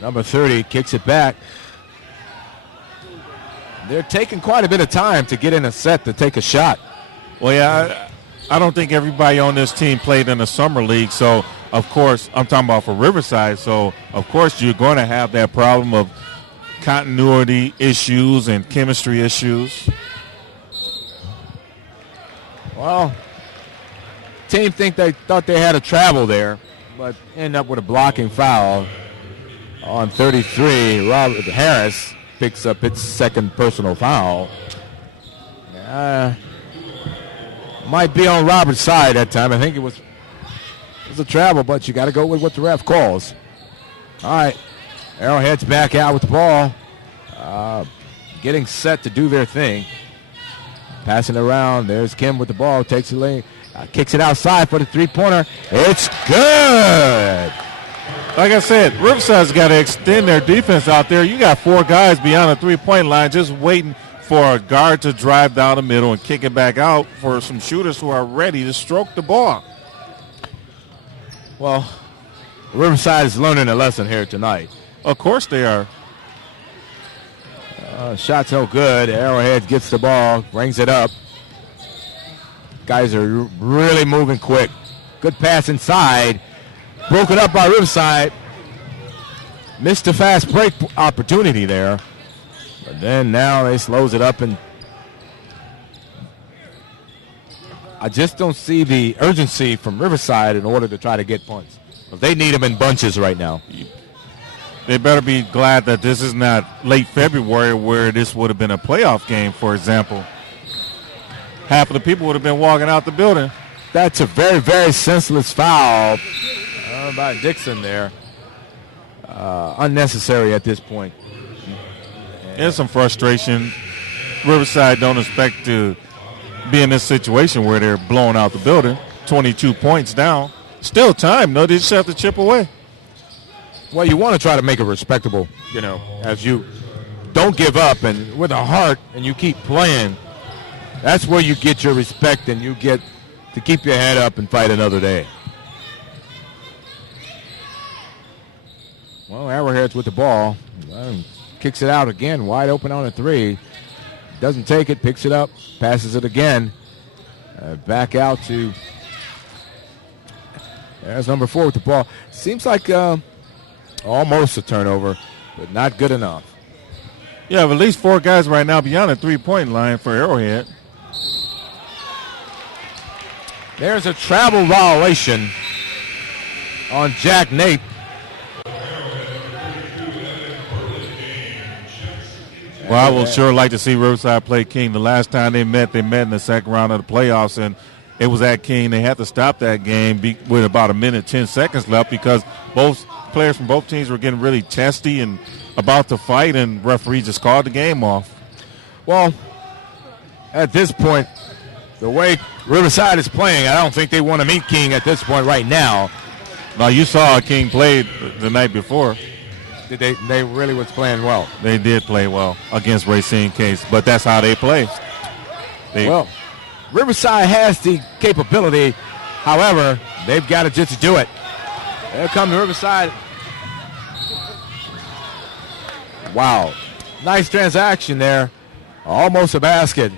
Number 30 kicks it back. They're taking quite a bit of time to get in a set to take a shot. Well, yeah, I don't think everybody on this team played in the summer league. So, of course, I'm talking about for Riverside. So, of course, you're going to have that problem of continuity issues and chemistry issues. Well, team thought they had a travel there, but end up with a blocking foul on 33. Robert Harris picks up its second personal foul. Might be on Robert's side that time. I think it was a travel, but you got to go with what the ref calls. All right, Arrowhead's back out with the ball, getting set to do their thing. Passing around. There's Kim with the ball. Takes the lane. Kicks it outside for the three-pointer. It's good. Like I said, Riverside's got to extend their defense out there. You got 4 guys beyond the three-point line just waiting for a guard to drive down the middle and kick it back out for some shooters who are ready to stroke the ball. Well, Riverside is learning a lesson here tonight. Of course they are. Shot's no good. Arrowhead gets the ball, brings it up. Guys are really moving quick. Good pass inside. Broken up by Riverside. Missed a fast break opportunity there. But then now they slows it up and I just don't see the urgency from Riverside in order to try to get points. They need them in bunches right now. They better be glad that this is not late February where this would have been a playoff game, for example. Half of the people would have been walking out the building. That's a very, very senseless foul by Dixon there. Unnecessary at this point. There's some frustration. Riverside don't expect to be in this situation where they're blowing out the building. 22 points down. Still time, though. They just have to chip away. Well, you want to try to make it respectable, as you don't give up and with a heart and you keep playing. That's where you get your respect and you get to keep your head up and fight another day. Well, Arrowhead's with the ball. Kicks it out again, wide open on a three. Doesn't take it, picks it up, passes it again. Back out to, there's number 4 with the ball. Seems like almost a turnover, but not good enough. You have at least 4 guys right now beyond the three-point line for Arrowhead. There's a travel violation on Jack Nate. Well, I would sure like to see Riverside play King. The last time they met in the second round of the playoffs, and it was at King. They had to stop that game with about a minute, 10 seconds left because both players from both teams were getting really testy and about to fight, and referee just called the game off. Well, at this point, the way Riverside is playing, I don't think they want to meet King at this point right now. Now, you saw King played the night before. They really was playing well. They did play well against Racine Case, but that's how they play. Well, Riverside has the capability. However, they've got to just do it. There comes Riverside. Wow. Nice transaction there. Almost a basket.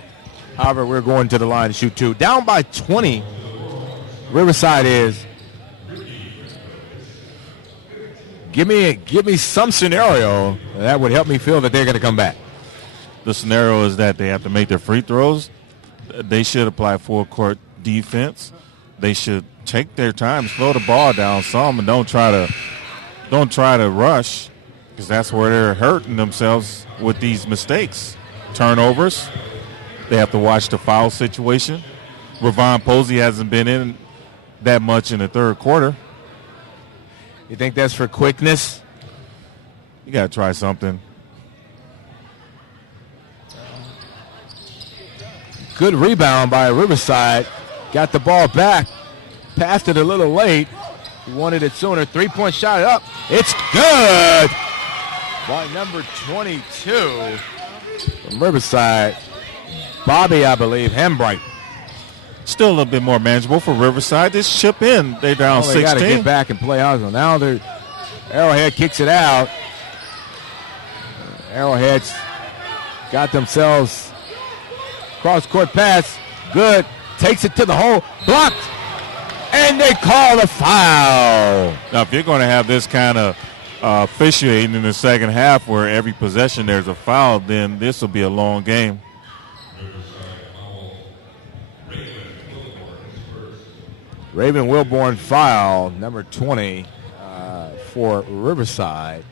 However, we're going to the line to shoot 2. Down by 20, Riverside is. Give me some scenario that would help me feel that they're going to come back. The scenario is that they have to make their free throws. They should apply full court defense. They should take their time, slow the ball down some, and don't try to rush, because that's where they're hurting themselves with these mistakes. Turnovers. They have to watch the foul situation. Ravon Posey hasn't been in that much in the third quarter. You think that's for quickness? You got to try something. Good rebound by Riverside. Got the ball back. Passed it a little late. He wanted it sooner. 3-point shot up. It's good by number 22 from Riverside. Bobby, I believe, Hembright. Still a little bit more manageable for Riverside. Just chip in. They're down 16. They got to get back and play out. Now Arrowhead kicks it out. Arrowhead's got themselves cross-court pass. Good. Takes it to the hole. Blocked. And they call a foul. Now, if you're going to have this kind of officiating in the second half where every possession there's a foul, then this will be a long game. Raven Wilborn foul, number 20 for Riverside.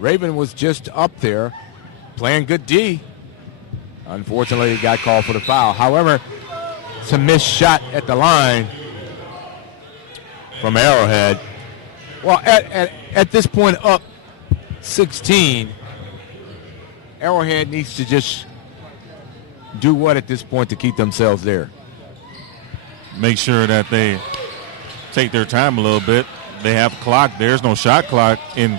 Raven was just up there playing good D. Unfortunately, he got called for the foul. However, it's a missed shot at the line from Arrowhead. Well, at this point, up 16, Arrowhead needs to just do what at this point to keep themselves there? Make sure that they take their time a little bit. They have a clock. There's no shot clock in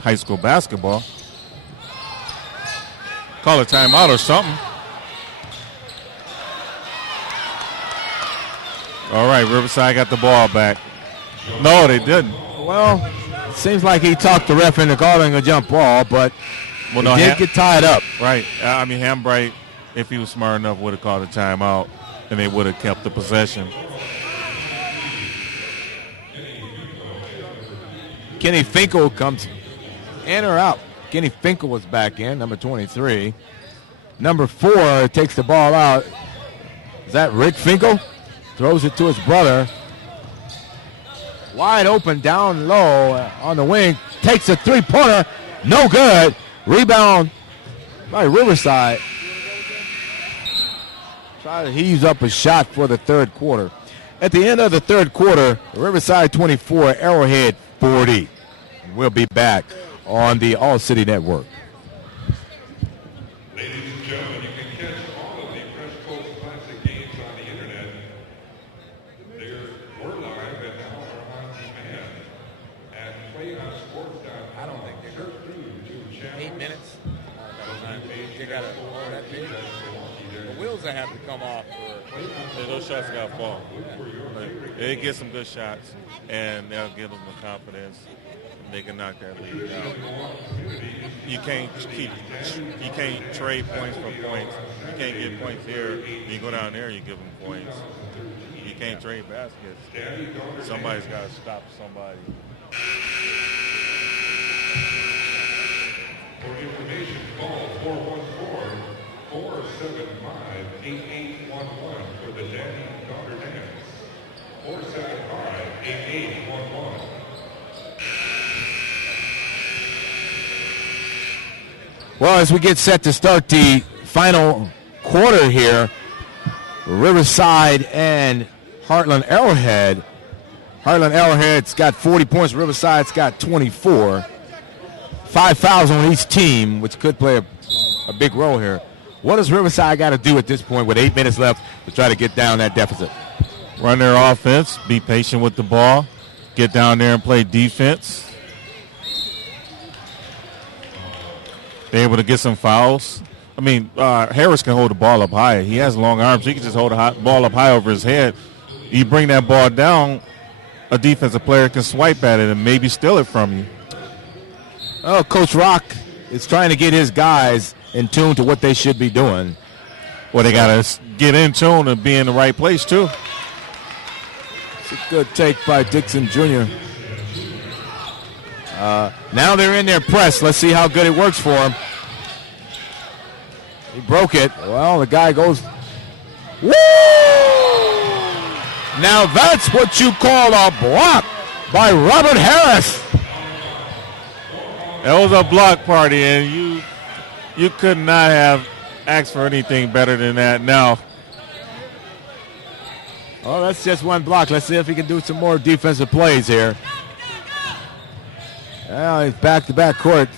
high school basketball. Call a timeout or something. All right, Riverside got the ball back. No, they didn't. Well, it seems like he talked the ref into calling a jump ball, but he did get tied up. Right. I mean, Hambright, if he was smart enough, would have called a timeout, and they would have kept the possession. Kenny Finkel comes in or out. Kenny Finkel was back in, number 23. Number 4 takes the ball out. Is that Rick Finkel? throws it to his brother. Wide open down low on the wing. Takes a three-pointer. No good. Rebound by Riverside. Try to heave up a shot for the third quarter. At the end of the third quarter, Riverside 24, Arrowhead 40. We'll be back on the All City Network. Ladies and gentlemen, you can catch all of the Fresh Coast Classic games on the internet. We're live and now are on demand at PlayOnSports.com. I don't think they're good. 8 minutes. They got to hold that big. The wheels that have to come off. Yeah, those shots got to fall. They get some good shots, and they'll give them the confidence. They can knock that lead out. You can't trade points for points. You can't get points here. You go down there, you give them points. You can't trade baskets. Somebody's got to stop somebody. For information, call 414-475-8811 for the Daddy and Daughter Dance. 475-8811. Well, as we get set to start the final quarter here, Riverside and Hartland Arrowhead. Hartland Arrowhead's got 40 points. Riverside's got 24. 5 fouls on each team, which could play a big role here. What does Riverside got to do at this point with 8 minutes left to try to get down that deficit? Run their offense, be patient with the ball, get down there and play defense. They're able to get some fouls. I mean, Harris can hold the ball up high. He has long arms. He can just hold the ball up high over his head. You bring that ball down, a defensive player can swipe at it and maybe steal it from you. Oh, Coach Rock is trying to get his guys in tune to what they should be doing. Well, they got to get in tune and be in the right place, too. It's a good take by Dixon Jr. Now they're in their press. Let's see how good it works for him. He broke it. Well, the guy goes, woo! Now that's what you call a block by Robert Harris. That was a block party, and you could not have asked for anything better than that. Now, oh, that's just one block. Let's see if he can do some more defensive plays here. Well, he's back to back court.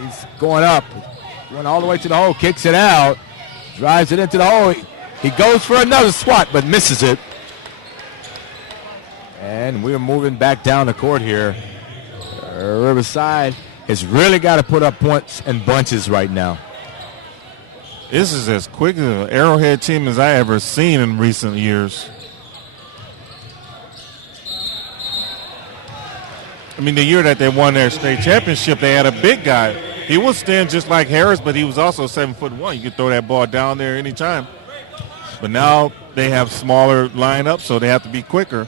He's going up, going all the way to the hole, kicks it out, drives it into the hole. He goes for another swat, but misses it. And we're moving back down the court here. Riverside has really got to put up points and bunches right now. This is as quick as an Arrowhead team as I ever seen in recent years. I mean, the year that they won their state championship, they had a big guy. He was stand just like Harris, but he was also 7'1". You could throw that ball down there anytime. But now they have smaller lineups, so they have to be quicker.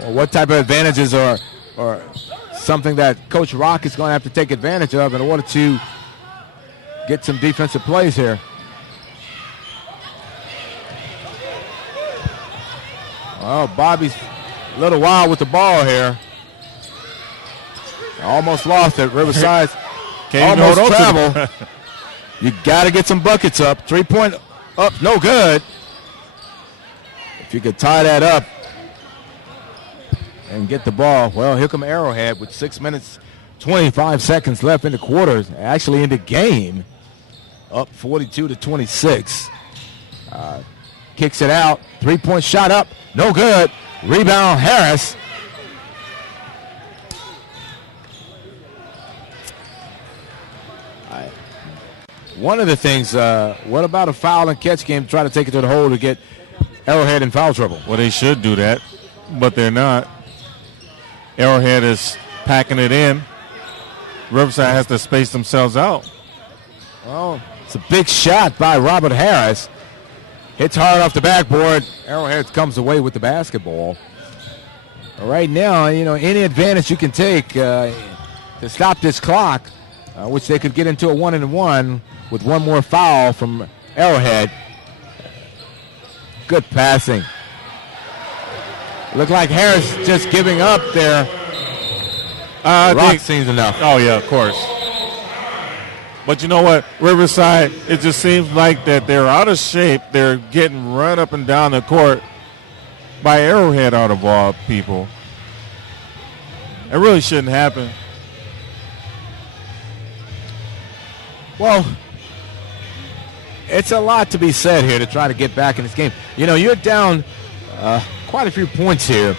Well, what type of advantages are something that Coach Rock is going to have to take advantage of in order to get some defensive plays here? Oh, Bobby's a little wild with the ball here. Almost lost it. Riverside almost travel. You got to get some buckets up. 3-point up, no good. If you could tie that up and get the ball. Well, here come Arrowhead with 6 minutes, 25 seconds left in the quarter. Actually in the game. Up 42-26. Kicks it out. 3-point shot up. No good. Rebound Harris. One of the things, what about a foul and catch game? Try to take it to the hole to get Arrowhead in foul trouble. Well, they should do that, but they're not. Arrowhead is packing it in. Riverside has to space themselves out. Well, it's a big shot by Robert Harris. Hits hard off the backboard. Arrowhead comes away with the basketball. Right now, any advantage you can take to stop this clock, which they could get into a 1-and-1 with one more foul from Arrowhead. Good passing Look like Harris just giving up there. Rock seems enough. Oh, yeah, of course. But you know what? Riverside, it just seems like that they're out of shape. They're getting run up and down the court by Arrowhead out of all people. It really shouldn't happen. Well, it's a lot to be said here to try to get back in this game. You know, you're down quite a few points here.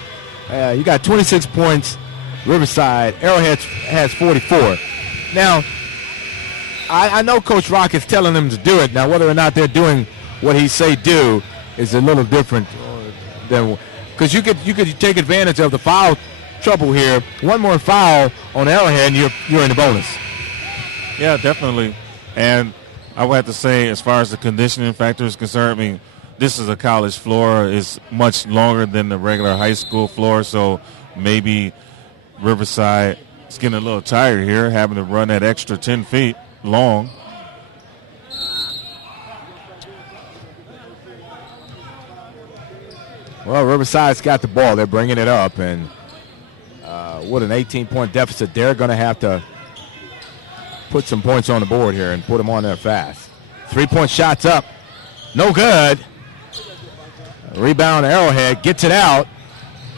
You got 26 points. Riverside, Arrowhead has 44. Now, I know Coach Rock is telling them to do it. Now, whether or not they're doing what he say do is a little different than because you could take advantage of the foul trouble here. One more foul on Arrowhead, and you're in the bonus. Yeah, definitely. And I would have to say, as far as the conditioning factor is concerned, I mean, this is a college floor. It's much longer than the regular high school floor, so maybe Riverside is getting a little tired here, having to run that extra 10 feet long. Well, Riverside's got the ball. They're bringing it up, and with an 18-point deficit, they're going to have to put some points on the board here and put them on there fast. 3-point shots up. No good. Rebound, Arrowhead gets it out.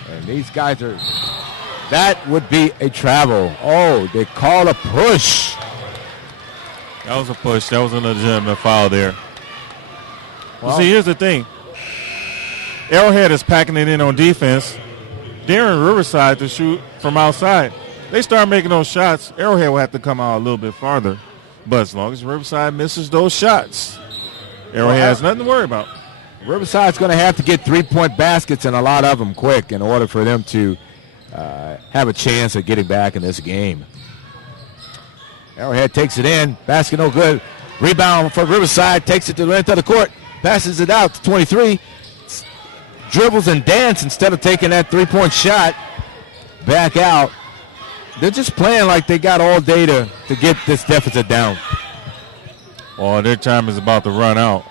And these guys are... That would be a travel. Oh, they call a push. That was a push. That was a legitimate foul there. Well, see, here's the thing. Arrowhead is packing it in on defense. Daring Riverside to shoot from outside. They start making those shots. Arrowhead will have to come out a little bit farther. But as long as Riverside misses those shots, Arrowhead has nothing to worry about. Riverside's going to have to get 3-point baskets and a lot of them quick in order for them to have a chance of getting back in this game. Arrowhead takes it in. Basket no good. Rebound for Riverside. Takes it to the length of the court. Passes it out to 23. Dribbles and dance instead of taking that 3-point shot. Back out. They're just playing like they got all day to get this deficit down. Well, their time is about to run out.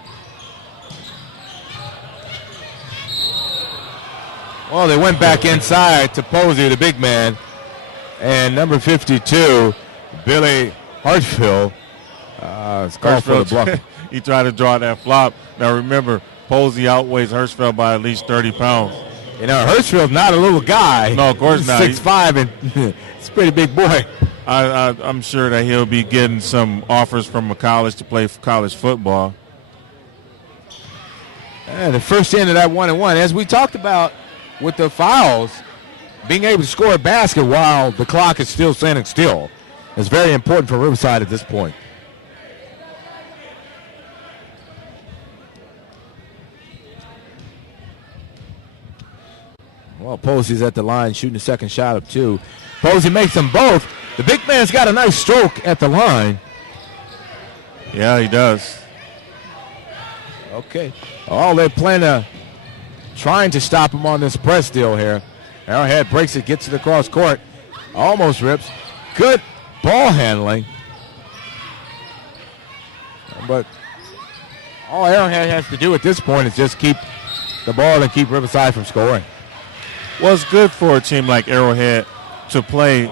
Well, they went back inside to Posey, the big man. And number 52, Billy Hartfield, is called for the block. He tried to draw that flop. Now, remember, Posey outweighs Hirschfeld by at least 30 pounds. You know, Hirschfeld's not a little guy. No, of course He's not. 6'5", and he's a pretty big boy. I'm sure that he'll be getting some offers from a college to play college football. And the first end of that 1-1, as we talked about with the fouls, being able to score a basket while the clock is still standing still is very important for Riverside at this point. Well, Posey's at the line shooting the second shot of 2. Posey makes them both. The big man's got a nice stroke at the line. Yeah, he does. Okay. Oh, they're trying to stop him on this press deal here. Arrowhead breaks it, gets it across court. Almost rips. Good ball handling. But all Arrowhead has to do at this point is just keep the ball and keep Riverside from scoring. Well, it's good for a team like Arrowhead to play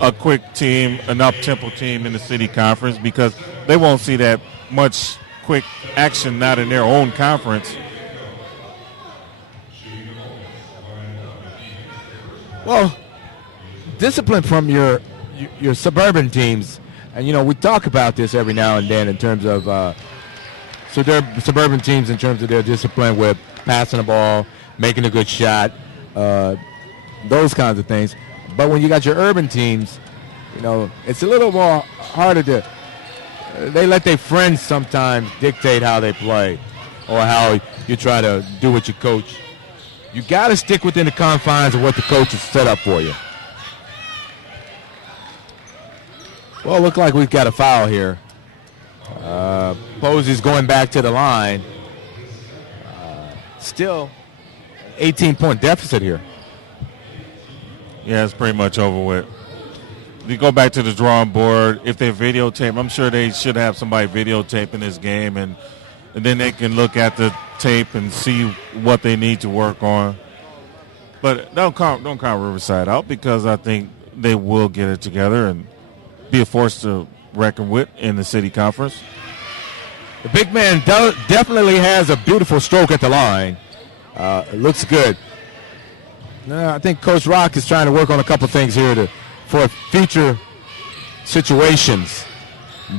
a quick team, an up-tempo team in the city conference because they won't see that much quick action not in their own conference. Well, discipline from your suburban teams, and we talk about this every now and then in terms of suburban teams in terms of their discipline with passing the ball, making a good shot, those kinds of things. But when you got your urban teams, it's a little more harder to. They let their friends sometimes dictate how they play, or how you try to do what you coach. You got to stick within the confines of what the coach has set up for you. Well, look like we've got a foul here. Posey's going back to the line. Still 18-point deficit here. Yeah, it's pretty much over with. You go back to the drawing board. If they videotape, I'm sure they should have somebody videotaping this game, and then they can look at the tape and see what they need to work on. But don't count Riverside out, because I think they will get it together and be a force to reckon with in the city conference. The big man definitely has a beautiful stroke at the line. It looks good. I think Coach Rock is trying to work on a couple things here for future situations.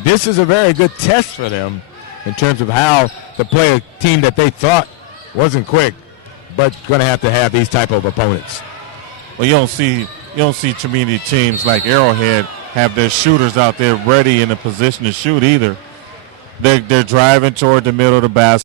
This is a very good test for them in terms of how to play a team that they thought wasn't quick, but going to have these type of opponents. Well, you don't see too many teams like Arrowhead have their shooters out there ready in a position to shoot either. They're driving toward the middle of the basket.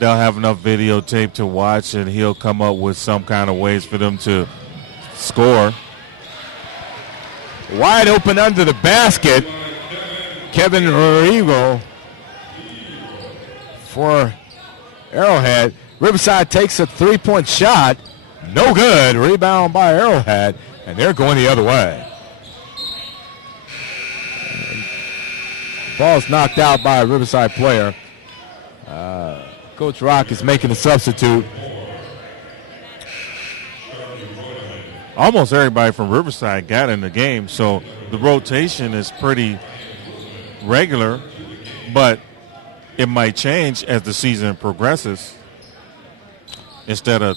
They'll have enough videotape to watch, and he'll come up with some kind of ways for them to score. Wide open under the basket. Kevin Rigo for Arrowhead. Riverside takes a three-point shot. No good. Rebound by Arrowhead, and they're going the other way. Ball's knocked out by a Riverside player. Coach Rock is making a substitute. Almost everybody from Riverside got in the game, so the rotation is pretty regular, but it might change as the season progresses. Instead of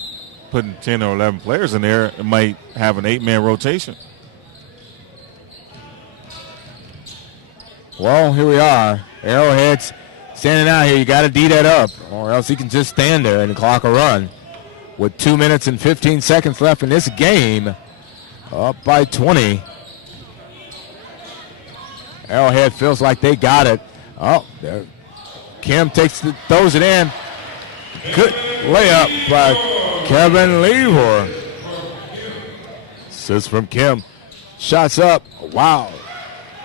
putting 10 or 11 players in there, it might have an 8-man rotation. Well, here we are. Arrowhead's standing out here. You got to D that up, or else he can just stand there and the clock will run. With 2 minutes and 15 seconds left in this game, up by 20. Arrowhead feels like they got it. Oh, there. Kim throws it in. Good layup by Kevin Lever. Assist from Kim. Shots up. Wow.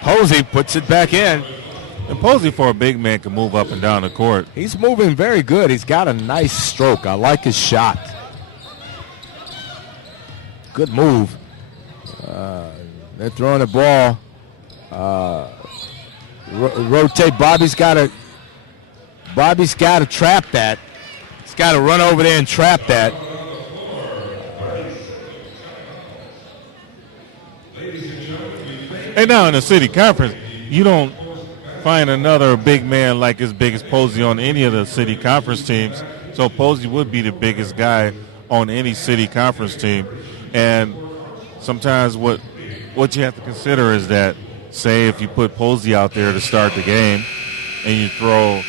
Posey puts it back in. And Posey, for a big man, can move up and down the court. He's moving very good. He's got a nice stroke. I like his shot. Good move. They're throwing the ball rotate. Bobby's got to trap that. He's got to run over there and trap that. And now in the city conference, you don't find another big man like as big as Posey on any of the city conference teams. So Posey would be the biggest guy on any city conference team. And sometimes what you have to consider is that, say if you put Posey out there to start the game and you throw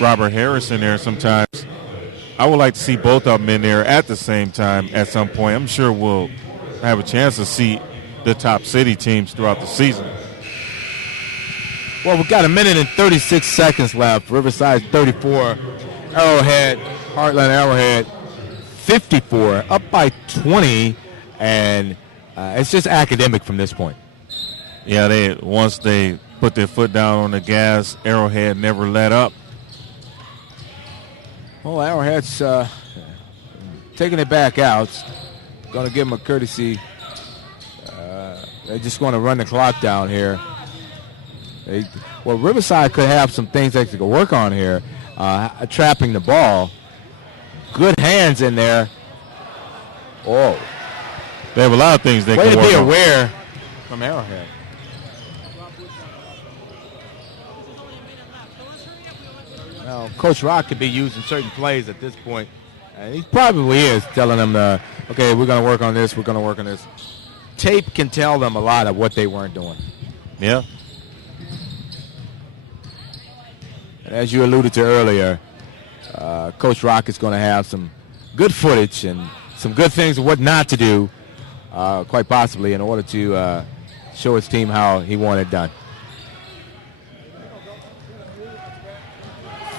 Robert Harris in there sometimes, I would like to see both of them in there at the same time at some point. I'm sure we'll have a chance to see the top city teams throughout the season. Well, we've got 1 minute and 36 seconds left. Riverside 34, Hartland Arrowhead 54, up by 20, and it's just academic from this point. Yeah, once they put their foot down on the gas, Arrowhead never let up. Well, Arrowhead's taking it back out. Going to give them a courtesy. They're just going to run the clock down here. Riverside could have some things they could work on here. Trapping the ball. Good hands in there. Oh. They have a lot of things they Way can to work be on. aware from Arrowhead. Well, Coach Rock could be using certain plays at this point. And he probably is telling them, okay, we're going to work on this, we're going to work on this. Tape can tell them a lot of what they weren't doing. Yeah. And as you alluded to earlier, Coach Rock is going to have some good footage and some good things of what not to do, quite possibly, in order to show his team how he wanted it done.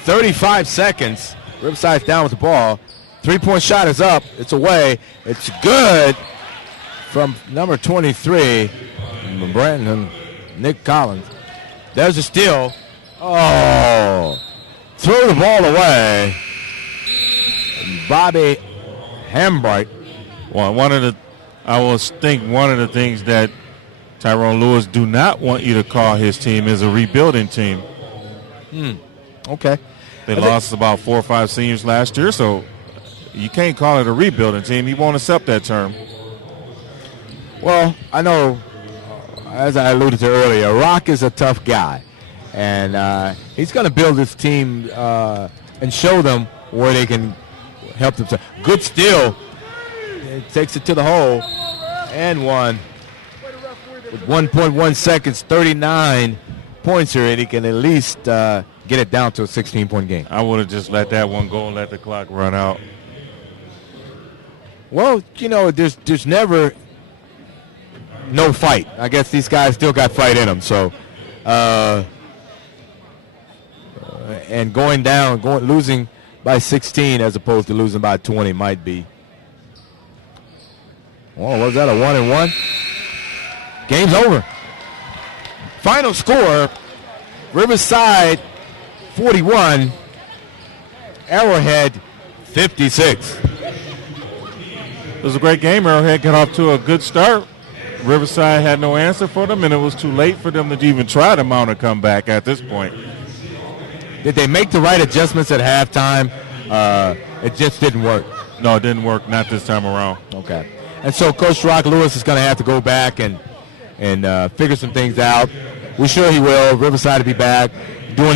35 seconds. Riverside's down with the ball. Three-point shot is up. It's away. It's good from number 23, Brandon Nick Collins. There's a steal. Oh, threw the ball away. Bobby Hambright. Well, one of the things that Tyrone Lewis do not want you to call his team is a rebuilding team. Okay. They lost about 4 or 5 seniors last year, so you can't call it a rebuilding team. He won't accept that term. Well, I know, as I alluded to earlier, Rock is a tough guy. And he's going to build his team and show them where they can help themselves. Good steal. It takes it to the hole. And one. With 1.1 seconds, 39 points here, and he can at least get it down to a 16-point game. I would have just let that one go and let the clock run out. Well, there's never no fight. I guess these guys still got fight in them. So, and losing by 16 as opposed to losing by 20 might be. Oh, was that a 1-and-1? Game's over. Final score, Riverside 41, Arrowhead 56. It was a great game. Arrowhead got off to a good start. Riverside had no answer for them, and it was too late for them to even try to mount a comeback at this point. Did they make the right adjustments at halftime? It just didn't work. No, it didn't work, not this time around. Okay. And so Coach Rock Lewis is going to have to go back and figure some things out. We're sure he will. Riverside will be back doing